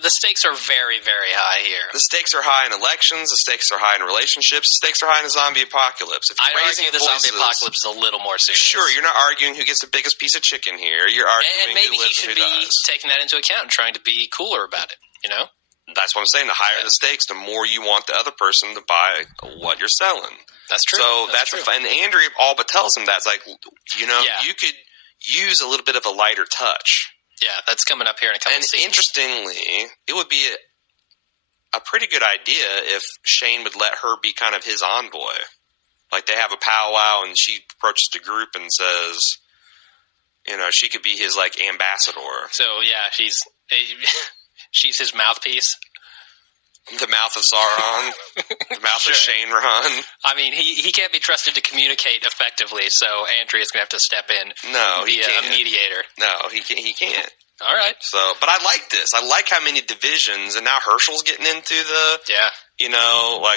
The stakes are very, very high here. The stakes are high in elections. The stakes are high in relationships. The stakes are high in a zombie apocalypse. I'd argue the zombie apocalypse is a little more serious. Sure, you're not arguing who gets the biggest piece of chicken here. You're arguing and maybe who lives he should and who be dies. taking that into account and trying to be cooler about it, you know? That's what I'm saying. The higher the stakes, the more you want the other person to buy what you're selling. That's true. So that's true. And Andrea all but tells him that's like, you could use a little bit of a lighter touch. Yeah, that's coming up here in a couple of scenes. And interestingly, it would be a pretty good idea if Shane would let her be kind of his envoy. Like they have a powwow and she approaches the group and says, she could be his like ambassador. So yeah, she's his mouthpiece. The mouth of Sauron. The mouth of Shane Ron. I mean, he can't be trusted to communicate effectively, so Andrea's going to have to step in. No, he can't. A mediator. No, he can't. All right. So, but I like this. I like how many divisions, and now Herschel's getting into the... Yeah.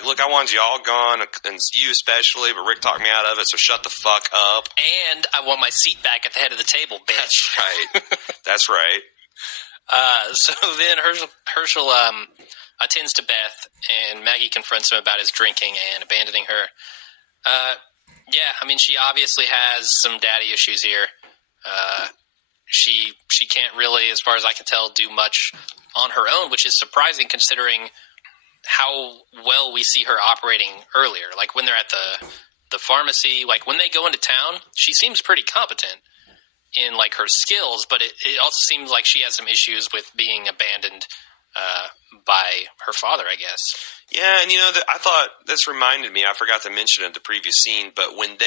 Look, I wanted you all gone, and you especially, but Rick talked me out of it, so shut the fuck up. And I want my seat back at the head of the table, bitch. That's right. That's right. So then Herschel attends to Beth, and Maggie confronts him about his drinking and abandoning her. She obviously has some daddy issues here. She can't really, as far as I can tell, do much on her own, which is surprising considering how well we see her operating earlier. Like when they're at the pharmacy, like when they go into town, she seems pretty competent in like her skills, but it also seems like she has some issues with being abandoned by her father, I guess. Yeah, and I thought this reminded me, I forgot to mention it in the previous scene, but when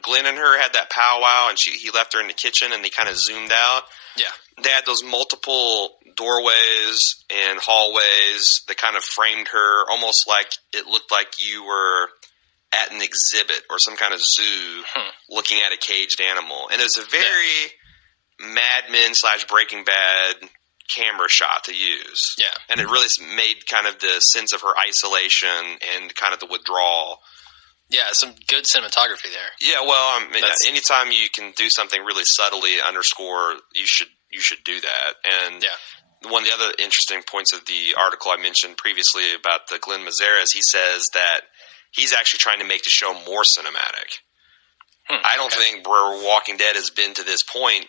Glenn and her had that powwow and he left her in the kitchen and they kind of zoomed out, they had those multiple doorways and hallways that kind of framed her almost like it looked like you were at an exhibit or some kind of zoo looking at a caged animal. And it was a very Mad Men / Breaking Bad camera shot to use. Yeah. And it really made kind of the sense of her isolation and kind of the withdrawal. Yeah, some good cinematography there. Yeah, well, anytime you can do something really subtly underscore, you should do that. And one of the other interesting points of the article I mentioned previously about the Glenn Mazares, he says that he's actually trying to make the show more cinematic. I don't think where Walking Dead has been to this point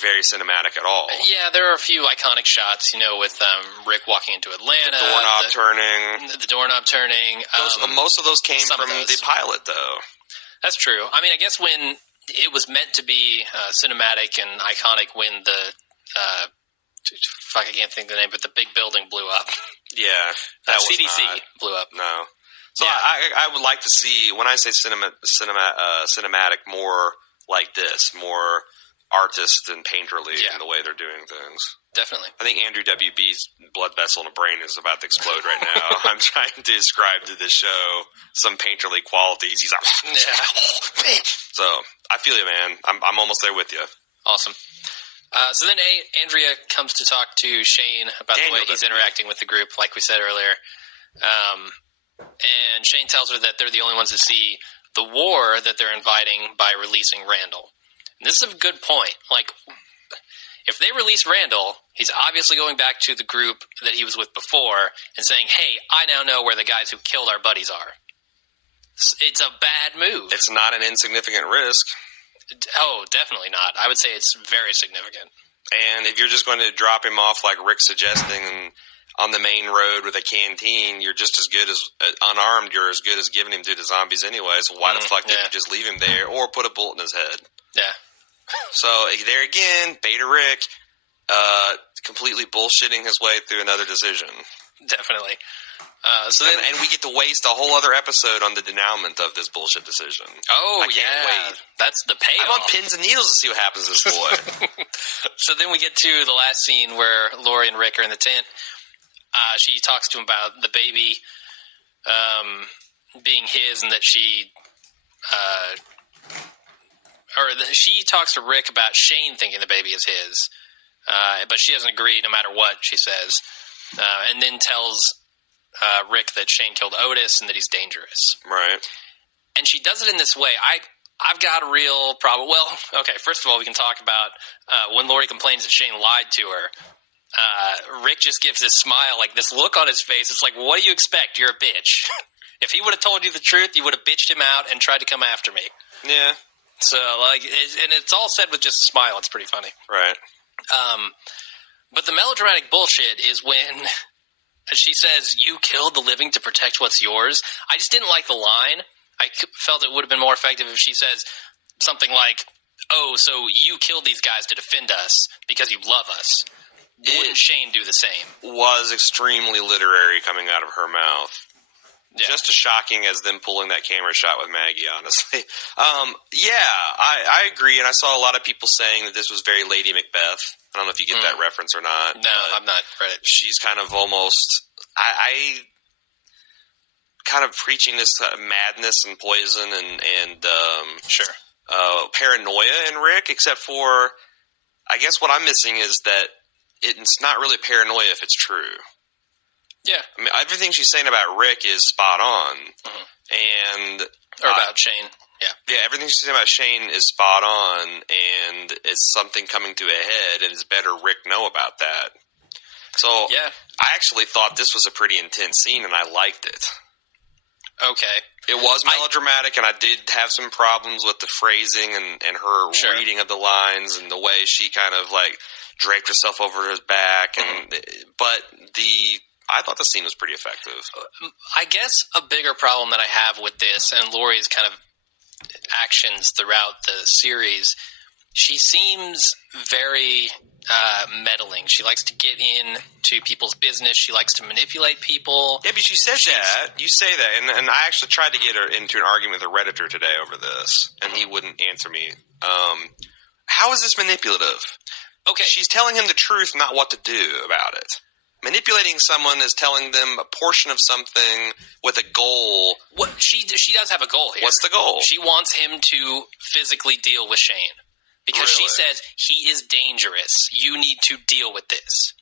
very cinematic at all. Yeah, there are a few iconic shots, with Rick walking into Atlanta. The doorknob turning. Most of those came from the pilot, though. That's true. I mean, I guess when it was meant to be cinematic and iconic when the... I can't think of the name, but the big building blew up. Yeah. That was CDC blew up. No. So I would like to see, when I say cinematic, more like this, more artist and painterly in the way they're doing things. Definitely. I think Andrew WB's blood vessel in the brain is about to explode right now. I'm trying to describe to this show some painterly qualities. He's like, So I feel you, man. I'm almost there with you. Awesome. So then Andrea comes to talk to Shane about the way he's interacting with the group, like we said earlier. And Shane tells her that they're the only ones that see the war that they're inviting by releasing Randall. And this is a good point. Like, if they release Randall, he's obviously going back to the group that he was with before and saying, hey, I now know where the guys who killed our buddies are. It's a bad move. It's not an insignificant risk. Oh, definitely not. I would say it's very significant. And if you're just going to drop him off like Rick's suggesting on the main road with a canteen, you're just as good as unarmed. You're as good as giving him to the zombies anyway. So why the fuck didn't you just leave him there or put a bullet in his head? Yeah. So there again, Beta Rick, completely bullshitting his way through another decision. Definitely. And we get to waste a whole other episode on the denouement of this bullshit decision. Oh, I can't wait. That's the payoff. I'm on pins and needles to see what happens to this boy. So then we get to the last scene where Lori and Rick are in the tent. She talks to him about the baby being his, and that she talks to Rick about Shane thinking the baby is his, but she doesn't agree no matter what she says, and then tells Rick that Shane killed Otis and that he's dangerous. Right. And she does it in this way. I've got a real problem. Well, okay, first of all, we can talk about when Lori complains that Shane lied to her. Rick just gives this smile, like this look on his face. It's like, what do you expect? You're a bitch. If he would have told you the truth, you would have bitched him out and tried to come after me. Yeah. So, and it's all said with just a smile. It's pretty funny. Right. But the melodramatic bullshit is when she says, "You killed the living to protect what's yours." I just didn't like the line. I felt it would have been more effective if she says something like, "Oh, so you killed these guys to defend us because you love us." Wouldn't Shane do the same? Was extremely literary coming out of her mouth. Yeah. Just as shocking as them pulling that camera shot with Maggie, honestly. I agree, and I saw a lot of people saying that this was very Lady Macbeth. I don't know if you get that reference or not. No, I've not read it. She's kind of almost... I kind of preaching this madness and poison and paranoia in Rick, except for... I guess what I'm missing is that it's not really paranoia if it's true. Yeah. I mean, everything she's saying about Rick is spot on. Mm-hmm. Or about Shane. Yeah. Yeah, everything she's saying about Shane is spot on, and it's something coming to a head, and it's better Rick know about that. So, yeah. I actually thought this was a pretty intense scene, and I liked it. Okay. It was melodramatic, and I did have some problems with the phrasing and her reading of the lines and the way she kind of, like, draped herself over his back. But I thought the scene was pretty effective. I guess a bigger problem that I have with this and Lori's kind of actions throughout the series, she seems very meddling. She likes to get into people's business. She likes to manipulate people. Yeah, but you said that. You say that. And I actually tried to get her into an argument with a Redditor today over this, and he wouldn't answer me. How is this manipulative? Okay. She's telling him the truth, not what to do about it. Manipulating someone is telling them a portion of something with a goal. What she does have a goal here. What's the goal? She wants him to physically deal with Shane. Because she says, he is dangerous. You need to deal with this.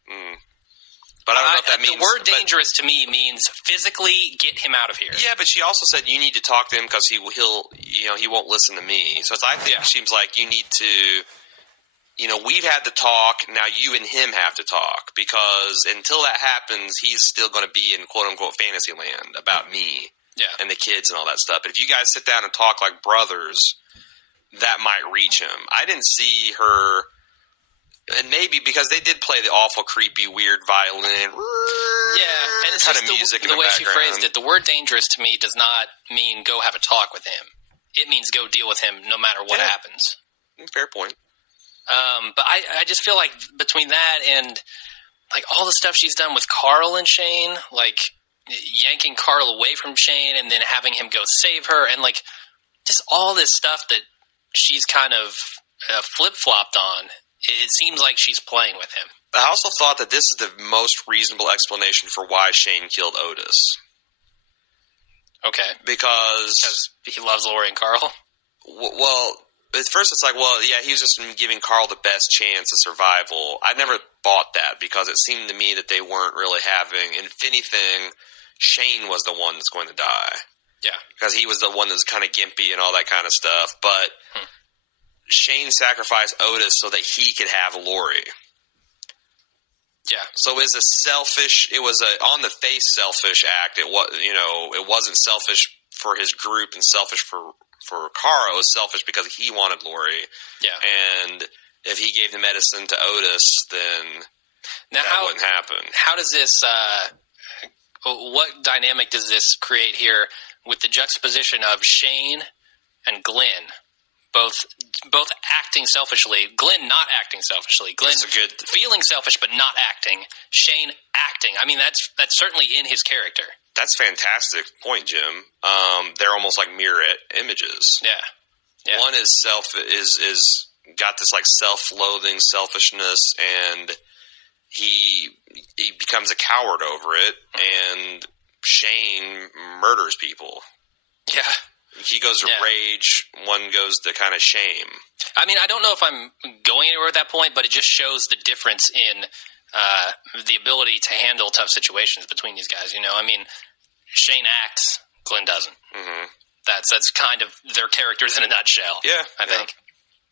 But I don't know if that means... The word dangerous to me means physically get him out of here. Yeah, but she also said you need to talk to him because he won't listen to me. So I think it seems like you need to... we've had the talk, now you and him have to talk, because until that happens, he's still going to be in quote-unquote fantasy land about me and the kids and all that stuff. But if you guys sit down and talk like brothers, that might reach him. I didn't see her, and maybe because they did play the awful, creepy, weird violin and it's kind just of music in the the way background. She phrased it. The word dangerous to me does not mean go have a talk with him. It means go deal with him no matter what happens. Fair point. But I just feel like between that and like all the stuff she's done with Carl and Shane, like yanking Carl away from Shane and then having him go save her, and like just all this stuff that she's kind of flip-flopped on, it seems like she's playing with him. I also thought that this is the most reasonable explanation for why Shane killed Otis. Okay. Because he loves Lori and Carl? Well... At first, it's like, he was just giving Carl the best chance of survival. I never bought that because it seemed to me that they weren't really having... And if anything, Shane was the one that's going to die. Yeah. Because he was the one that's kind of gimpy and all that kind of stuff. But Shane sacrificed Otis so that he could have Lori. Yeah. So it was a on-the-face selfish act. It wasn't selfish for his group and selfish for Caro is selfish because he wanted Lori. Yeah. And if he gave the medicine to Otis, then that wouldn't happen. How does this what dynamic does this create here with the juxtaposition of Shane and Glenn both acting selfishly, Glenn not acting selfishly, Glenn feeling selfish but not acting, Shane acting. I mean, that's certainly in his character. That's a fantastic point, Jim. They're almost like mirror images. Yeah. One is is got this like self-loathing selfishness, and he becomes a coward over it, and Shane murders people. Yeah. He goes to rage, one goes to kind of shame. I mean, I don't know if I'm going anywhere at that point, but it just shows the difference in the ability to handle tough situations between these guys. You know, I mean, Shane acts, Glenn doesn't. Mm-hmm. That's kind of their characters in a nutshell. Yeah, I think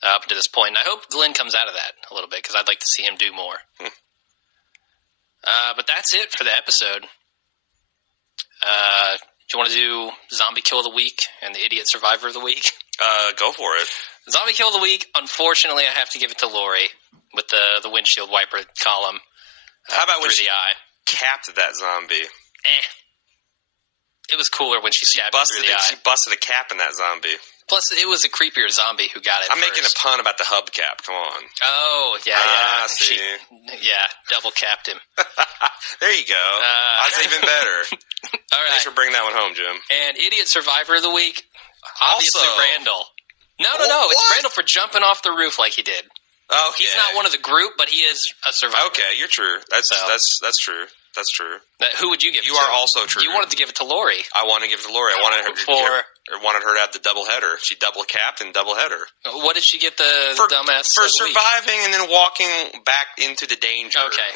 up to this point. And I hope Glenn comes out of that a little bit because I'd like to see him do more. But that's it for the episode. Do you want to do Zombie Kill of the Week and the Idiot Survivor of the Week? Go for it. Zombie Kill of the Week, unfortunately, I have to give it to Lori with the windshield wiper column. How about when she the eye? Capped that zombie? It was cooler when she stabbed him through the eye. She busted a cap in that zombie. Plus, it was a creepier zombie who got it I'm first. making a pun about the hubcap. Come on. Oh, yeah. See. Double capped him. There you go. That's even better. All right. Thanks for bringing that one home, Jim. And Idiot Survivor of the Week, obviously Also, Randall. No. It's Randall for jumping off the roof like he did. Okay. He's not one of the group, but he is a survivor. Okay, you're true. That's true. That's true. Who would you give it to? You are also true. You wanted to give it to Lori. I want to give it to Lori. I wanted her to have the double header. She double capped and double header. What did she get the dumbass for surviving and then walking back into the danger? Okay,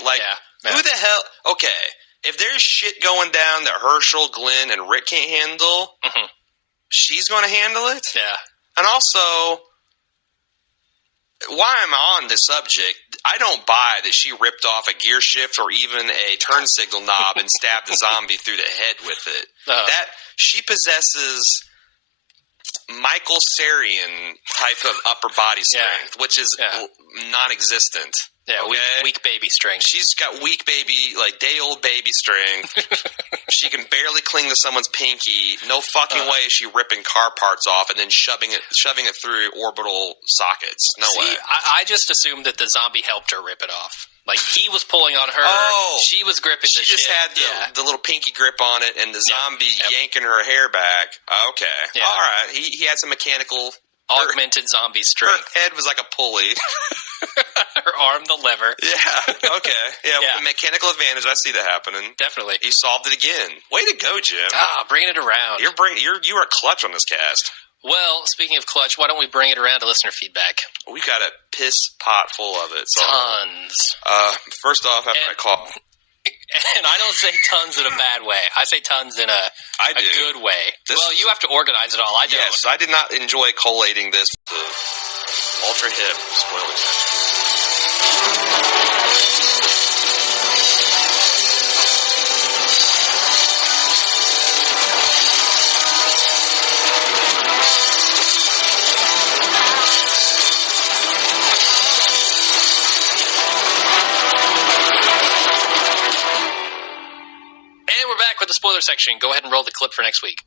who the hell? Okay, if there's shit going down that Herschel, Glenn, and Rick can't handle, she's going to handle it. Yeah, and also, while I'm on the subject, I don't buy that she ripped off a gear shift or even a turn signal knob and stabbed the zombie through the head with it. That she possesses Michael Sarian type of upper body strength, which is non-existent. Yeah, weak baby strength. She's got weak baby, like day-old baby strength. She can barely cling to someone's pinky. No fucking way is she ripping car parts off and then shoving it through orbital sockets. No way. I just assumed that the zombie helped her rip it off. Like, he was pulling on her. She was gripping the shit. She just had the little pinky grip on it, and the zombie yanking her hair back. Okay. Yeah. All right. He had some mechanical... Augmented zombie strength. Her head was like a pulley. Her arm, the lever. Yeah. Okay. Yeah. With the mechanical advantage, I see that happening. Definitely. He solved it again. Way to go, Jim. Bringing it around. You are clutch on this cast. Well, speaking of clutch, why don't we bring it around to listener feedback? We got a piss pot full of it. So, tons. First off, after I call... And I don't say tons in a bad way. I say tons in a good way. You have to organize it all. I don't. Yes, I did not enjoy collating this ultra hip spoiler section. With the spoiler section, go ahead and roll the clip for next week.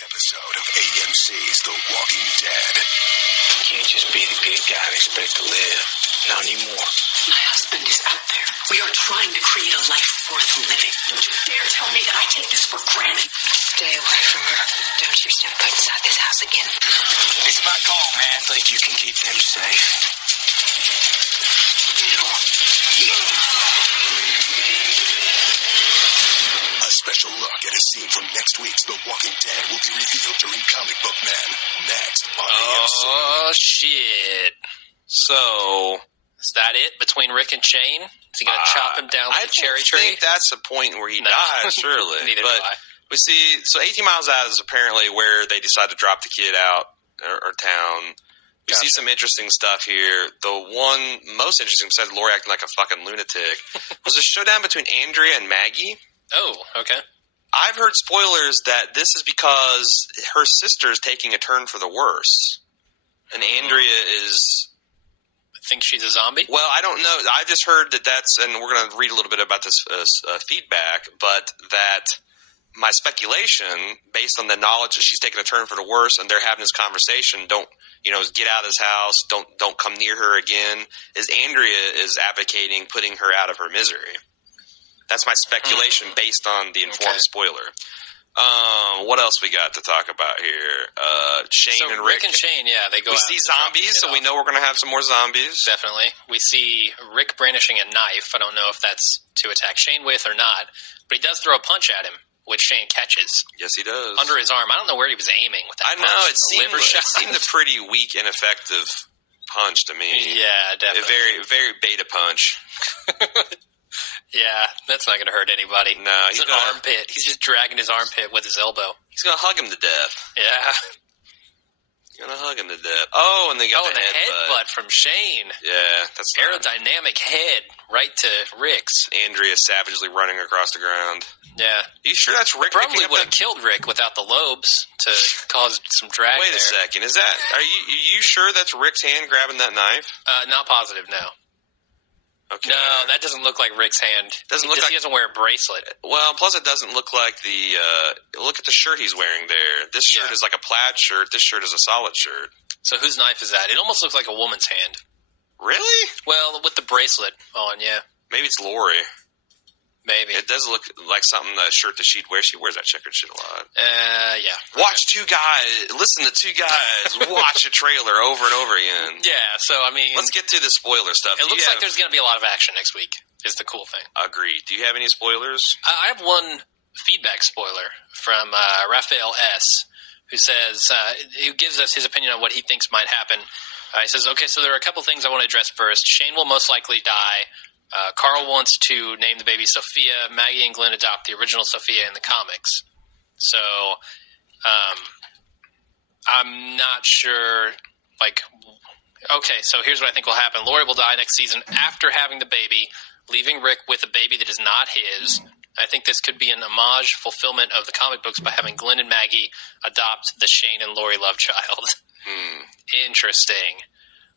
Episode of AMC's The Walking Dead. You can't just be the good guy and expect to live. Not anymore. My husband is out there. We are trying to create a life worth living. Don't you dare tell me that I take this for granted. Stay away from her. Don't you step inside this house again. It's my call, man. I think you can keep them safe. Special look at a scene from next week's The Walking Dead will be revealed during Comic Book Man. Next on AMC. Oh, shit. So... Is that it? Between Rick and Shane? Is he going to chop him down with a cherry tree? I think that's the point where he dies, surely. Neither do I. We see... So 18 Miles Out is apparently where they decide to drop the kid out, or town. We see some interesting stuff here. The one most interesting, besides Lori acting like a fucking lunatic, was a showdown between Andrea and Maggie. Oh, okay. I've heard spoilers that this is because her sister's taking a turn for the worse. And Andrea is... I think she's a zombie? Well, I don't know. I just heard that that's... And we're going to read a little bit about this feedback, but that my speculation, based on the knowledge that she's taking a turn for the worse and they're having this conversation, don't, get out of this house, don't come near her again, is Andrea is advocating putting her out of her misery. That's my speculation based on the informed spoiler. What else we got to talk about here? Shane and Rick. And Shane, they go We out see zombies, so we know we're going to have some more zombies. Definitely. We see Rick brandishing a knife. I don't know if that's to attack Shane with or not, but he does throw a punch at him, which Shane catches. Yes, he does. Under his arm. I don't know where he was aiming with that punch. I know. It seemed a pretty weak, ineffective punch to me. Yeah, definitely. A very, very beta punch. Yeah, that's not going to hurt anybody. No, it's an armpit. He's just dragging his armpit with his elbow. He's going to hug him to death. Yeah. He's going to hug him to death. Oh, and they got the headbutt from Shane. Yeah, that's aerodynamic head right to Rick's. Andrea savagely running across the ground. Yeah. You sure that's Rick? Probably would have killed Rick without the lobes to cause some drag. Wait a second. Are you sure that's Rick's hand grabbing that knife? Not positive, no. Okay. No, that doesn't look like Rick's hand. Doesn't look like he doesn't wear a bracelet. Well, plus it doesn't look like look at the shirt he's wearing there. This shirt is like a plaid shirt. This shirt is a solid shirt. So whose knife is that? It almost looks like a woman's hand. Really? Well, with the bracelet on, yeah. Maybe it's Lori. Maybe. It does look like something, a shirt that she'd wear. She wears that checkered shit a lot. Yeah. Listen to two guys watch a trailer over and over again. Yeah, so, I mean... Let's get to the spoiler stuff. It looks like there's going to be a lot of action next week, is the cool thing. Agreed. Do you have any spoilers? I have one feedback spoiler from Raphael S., who says, who gives us his opinion on what he thinks might happen. He says, okay, so there are a couple things I want to address first. Shane will most likely die. Carl wants to name the baby Sophia. Maggie and Glenn adopt the original Sophia in the comics. So, I'm not sure, okay, so here's what I think will happen. Lori will die next season after having the baby, leaving Rick with a baby that is not his. I think this could be an homage fulfillment of the comic books by having Glenn and Maggie adopt the Shane and Lori love child. Interesting.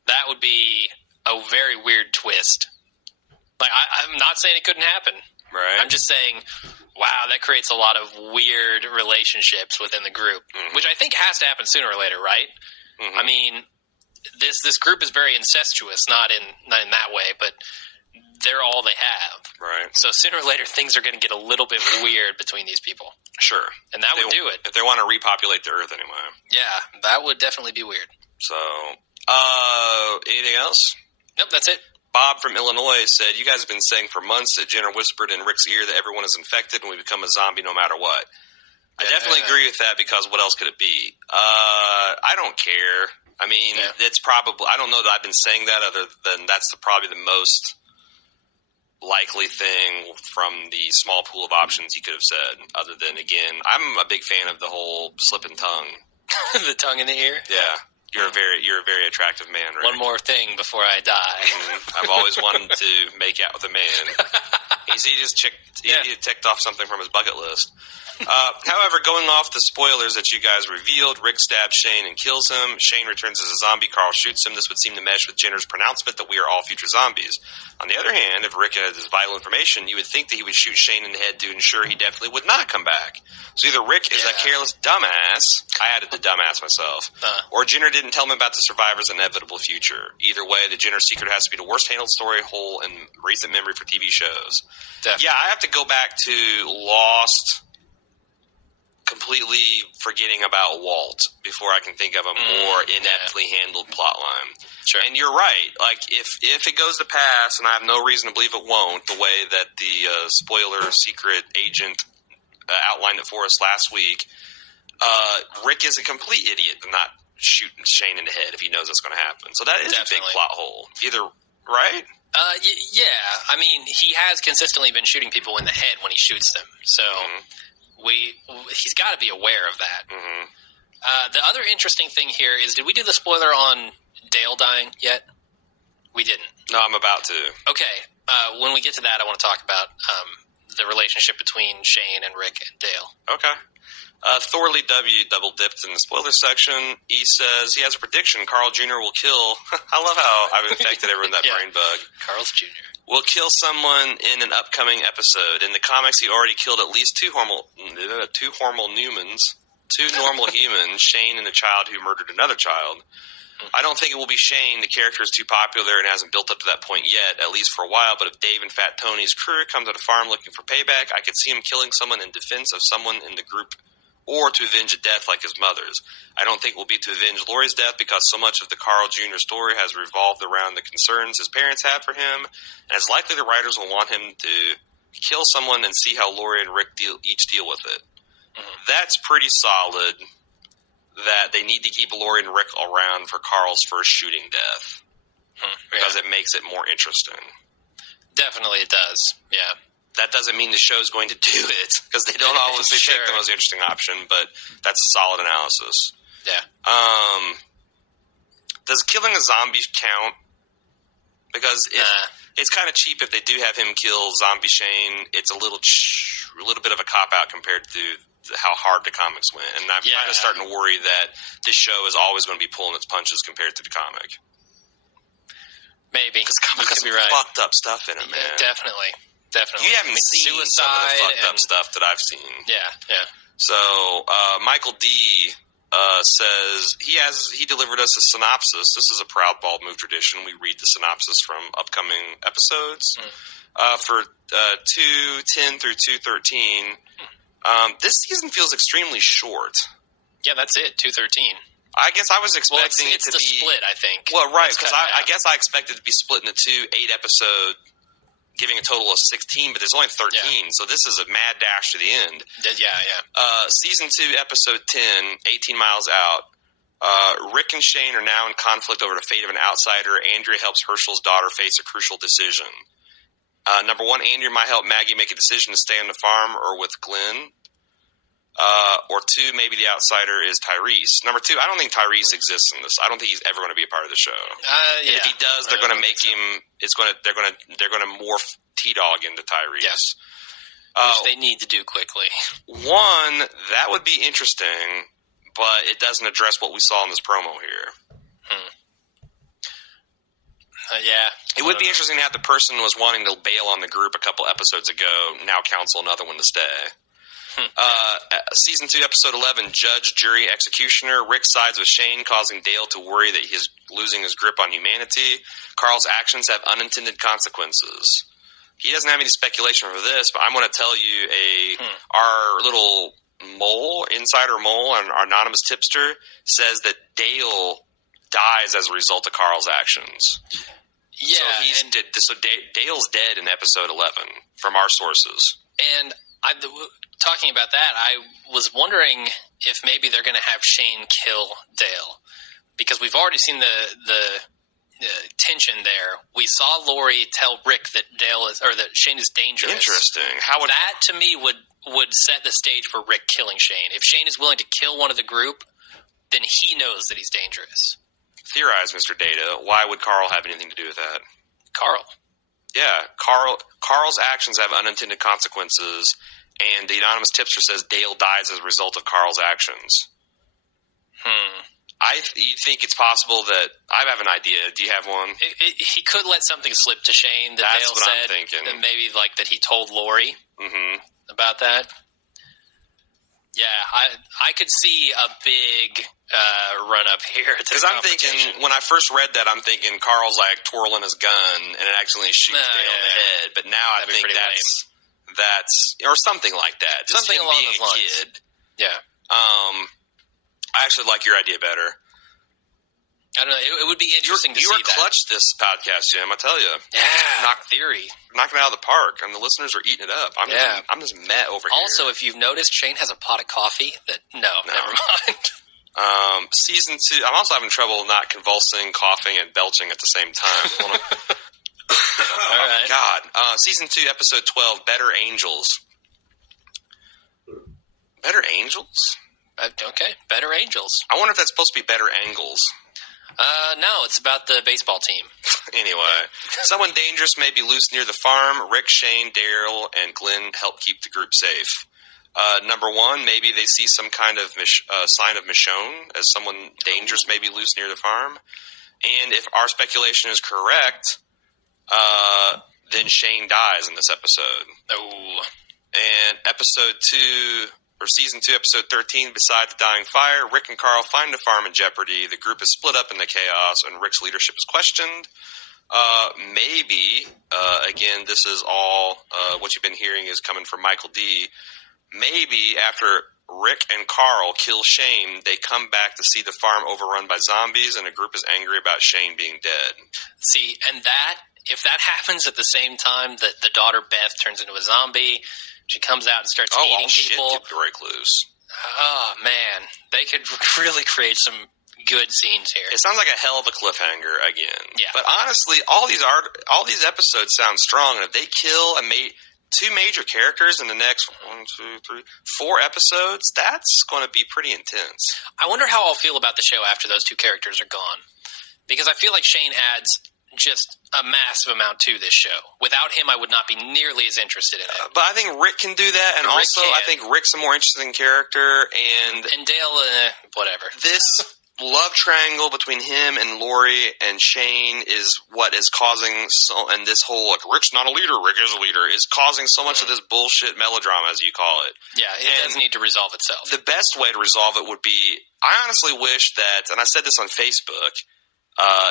That would be a very weird twist. I'm not saying it couldn't happen. Right. I'm just saying, wow, that creates a lot of weird relationships within the group, which I think has to happen sooner or later, right? I mean, this group is very incestuous, not in that way, but they're all they have. Right. So sooner or later, things are going to get a little bit weird between these people. Sure. And that would do it. If they want to repopulate the Earth anyway. Yeah, that would definitely be weird. So, anything else? Nope, that's it. Bob from Illinois said, you guys have been saying for months that Jenner whispered in Rick's ear that everyone is infected and we become a zombie no matter what. I definitely agree with that because what else could it be? I don't care. I mean, it's probably, I don't know that I've been saying that other than that's probably the most likely thing from the small pool of options you could have said. Other than, again, I'm a big fan of the whole slipping tongue. The tongue in the ear? Yeah. You're a very attractive man, Rick. One more thing before I die. I've always wanted to make out with a man. He just ticked off something from his bucket list. However, going off the spoilers that you guys revealed, Rick stabs Shane and kills him. Shane returns as a zombie. Carl shoots him. This would seem to mesh with Jenner's pronouncement that we are all future zombies. On the other hand, if Rick had this vital information, you would think that he would shoot Shane in the head to ensure he definitely would not come back. So either Rick is a careless dumbass, I added the dumbass myself, or Jenner didn't tell him about the survivor's inevitable future. Either way, the Jenner secret has to be the worst handled story hole in recent memory for TV shows. Definitely. Yeah, I have to go back to Lost, completely forgetting about Walt before I can think of a more ineptly handled plot line. Sure. And you're right. Like, if it goes to pass, and I have no reason to believe it won't, the way that the spoiler secret agent outlined it for us last week, Rick is a complete idiot to not shoot Shane in the head if he knows that's going to happen. So that is a big plot hole. Right? Yeah. I mean, he has consistently been shooting people in the head when he shoots them. So he's got to be aware of that. The other interesting thing here is, did we do the spoiler on Dale dying yet? We didn't. No, I'm about to. Okay. When we get to that, I want to talk about the relationship between Shane and Rick and Dale. Okay. Thorley W. double dipped in the spoiler section. He says he has a prediction. Carl Jr. will kill. I love how I've infected everyone with that brain bug. Carl's Jr. will kill someone in an upcoming episode. In the comics, he already killed at least two normal humans, Shane and a child who murdered another child. I don't think it will be Shane. The character is too popular and hasn't built up to that point yet, at least for a while. But if Dave and Fat Tony's crew come to the farm looking for payback, I could see him killing someone in defense of someone in the group, or to avenge a death like his mother's. I don't think it will be to avenge Laurie's death, because so much of the Carl Jr. story has revolved around the concerns his parents have for him, and it's likely the writers will want him to kill someone and see how Laurie and Rick each deal with it. That's pretty solid, that they need to keep Laurie and Rick around for Carl's first shooting death, because it makes it more interesting. Definitely it does, yeah. That doesn't mean the show's going to do it, because they don't always pick the most interesting option, but that's a solid analysis. Yeah. Does killing a zombie count? Because it's kind of cheap if they do have him kill Zombie Shane. It's a little bit of a cop-out compared to how hard the comics went. And I'm kind of starting to worry that this show is always going to be pulling its punches compared to the comic. Maybe. Because comics has some fucked up stuff in it, man. Definitely. You haven't seen suicide some of the fucked up stuff that I've seen. Yeah. So, Michael D. says he delivered us a synopsis. This is a Proud Bald Move tradition. We read the synopsis from upcoming episodes for 2:10 through 2:13. This season feels extremely short. Yeah, that's it, 2:13. I guess I was expecting it to be split, I think. Well, right, because I guess I expected it to be split into 2 8-episode, giving a total of 16, but there's only 13, so this is a mad dash to the end. Yeah. Season 2, episode 10, 18 Miles Out. Rick and Shane are now in conflict over the fate of an outsider. Andrea helps Herschel's daughter face a crucial decision. Number 1, Andrea might help Maggie make a decision to stay on the farm or with Glenn. Or 2, maybe the outsider is Tyrese. Number 2, I don't think Tyrese exists in this. I don't think he's ever going to be a part of the show. And if he does, they're going to make him. They're going to morph T-Dog into Tyrese. Yes. Which they need to do quickly. 1, that would be interesting, but it doesn't address what we saw in this promo here. It would be interesting to have the person who was wanting to bail on the group a couple episodes ago now counsel another one to stay. Season 2, episode 11, Judge, Jury, Executioner. Rick sides with Shane, causing Dale to worry that he's losing his grip on humanity. Carl's actions have unintended consequences. He doesn't have any speculation for this, but I'm going to tell you our little insider mole, our anonymous tipster, says that Dale dies as a result of Carl's actions. Yeah. So Dale's dead in episode 11 from our sources. And talking about that, I was wondering if maybe they're going to have Shane kill Dale, because we've already seen the tension there. We saw Laurie tell Rick that that Shane is dangerous. Interesting. That to me would set the stage for Rick killing Shane. If Shane is willing to kill one of the group, then he knows that he's dangerous. Theorize, Mr. Data. Why would Carl have anything to do with that? Carl. Yeah, Carl's actions have unintended consequences, and the anonymous tipster says Dale dies as a result of Carl's actions. You think it's possible that I have an idea? Do you have one? He could let something slip to Shane that That's Dale what said, I'm thinking. and maybe that he told Laurie about that. Yeah, I could see a big run up here. Because I'm thinking, when I first read that, I'm thinking Carl's twirling his gun and it accidentally shoots Dale in the head. But now I think that's or something like that. Just something along those lines. Kid. Yeah. I actually like your idea better. I don't know. It would be interesting to see that. You were clutch this podcast, Jim. I tell you. Yeah. Knocking it out of the park, and the listeners are eating it up. I'm just met over here. Also, if you've noticed, Shane has a pot of coffee. No, never mind. Season 2. I'm also having trouble not convulsing, coughing, and belching at the same time. All right. God. Season 2, episode 12, Better Angels. Better Angels? Okay, Better Angels. I wonder if that's supposed to be Better Angles. No, it's about the baseball team. Anyway, someone dangerous may be loose near the farm. Rick, Shane, Daryl, and Glenn help keep the group safe. Number one, maybe they see some kind of sign of Michonne, as someone dangerous may be loose near the farm. And if our speculation is correct, then Shane dies in this episode. Oh. And Season 2, Episode 13, Beside the Dying Fire, Rick and Carl find the farm in jeopardy. The group is split up in the chaos, and Rick's leadership is questioned. Maybe, again, this is all what you've been hearing is coming from Michael D. Maybe after Rick and Carl kill Shane, they come back to see the farm overrun by zombies, and the group is angry about Shane being dead. See, and if that happens at the same time that the daughter Beth turns into a zombie, she comes out and starts eating people. Shit, give Rick clues. Oh, man. They could really create some good scenes here. It sounds like a hell of a cliffhanger again. Yeah. But honestly, all these episodes sound strong, and if they kill two major characters in the next 4 episodes, that's going to be pretty intense. I wonder how I'll feel about the show after those 2 characters are gone. Because I feel like Shane adds just a massive amount to this show. Without him, I would not be nearly as interested in it. But I think Rick can do that, and also I think Rick's a more interesting character, and Dale, whatever. This love triangle between him and Lori and Shane is what is causing and this whole, like, Rick's not a leader, Rick is a leader, is causing so much of this bullshit melodrama, as you call it. Yeah, it does need to resolve itself. The best way to resolve it would be, I honestly wish that, and I said this on Facebook,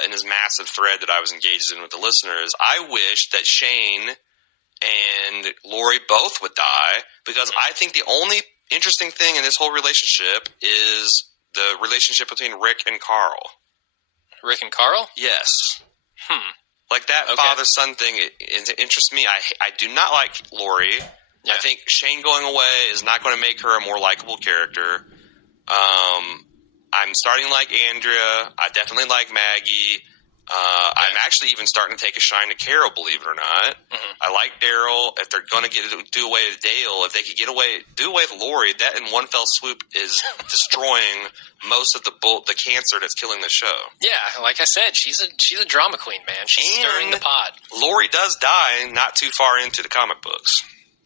in this massive thread that I was engaged in with the listeners, I wish that Shane and Lori both would die, because I think the only interesting thing in this whole relationship is the relationship between Rick and Carl. Rick and Carl? Yes. Like that father-son thing, it interests me. I do not like Lori. Yeah. I think Shane going away is not going to make her a more likable character. I'm starting to like Andrea. I definitely like Maggie. I'm actually even starting to take a shine to Carol, believe it or not. I like Daryl. If they're going to do away with Dale, if they could do away with Lori, that in one fell swoop is destroying most of the cancer that's killing the show. Yeah, like I said, she's a drama queen, man. She's stirring the pot. Lori does die not too far into the comic books.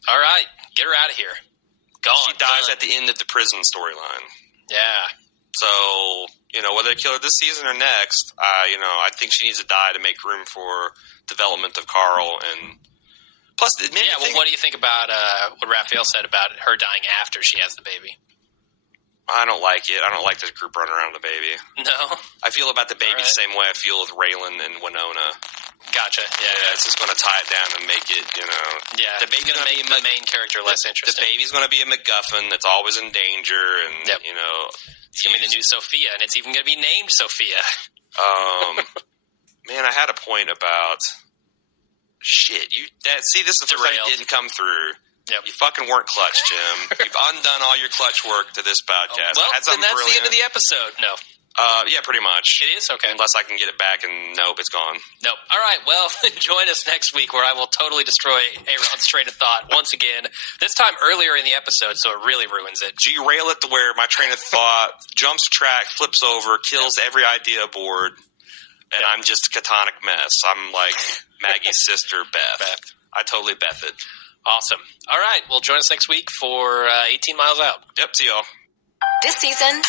All right, get her out of here. Gone. She dies at the end of the prison storyline. Yeah. So, whether they kill her this season or next, I think she needs to die to make room for development of Carl. And plus, what do you think about what Raphael said about her dying after she has the baby? I don't like it. I don't like this group running around the baby. No? I feel about the baby the same way I feel with Raylan and Winona. Gotcha. Yeah, it's just going to tie it down and make it, Yeah, the baby's going to make the main character less interesting. The baby's going to be a MacGuffin that's always in danger, and, It's going to be the new Sophia, and it's even going to be named Sophia. Man, I had a point about... Shit. See, this is the first time it didn't come through. Yep. You fucking weren't clutch, Jim. You've undone all your clutch work to this podcast. Well, then that's the end of the episode. No. Yeah, pretty much. It is? Okay. Unless I can get it back, and nope, it's gone. Nope. All right, well, join us next week where I will totally destroy Aaron's train of thought once again. This time earlier in the episode, so it really ruins it. Derail it to where my train of thought jumps track, flips over, kills every idea aboard, and I'm just a catonic mess. I'm like Maggie's sister, Beth. I totally Beth it. Awesome. All right, well, join us next week for 18 Miles Out. Yep, see y'all. This season,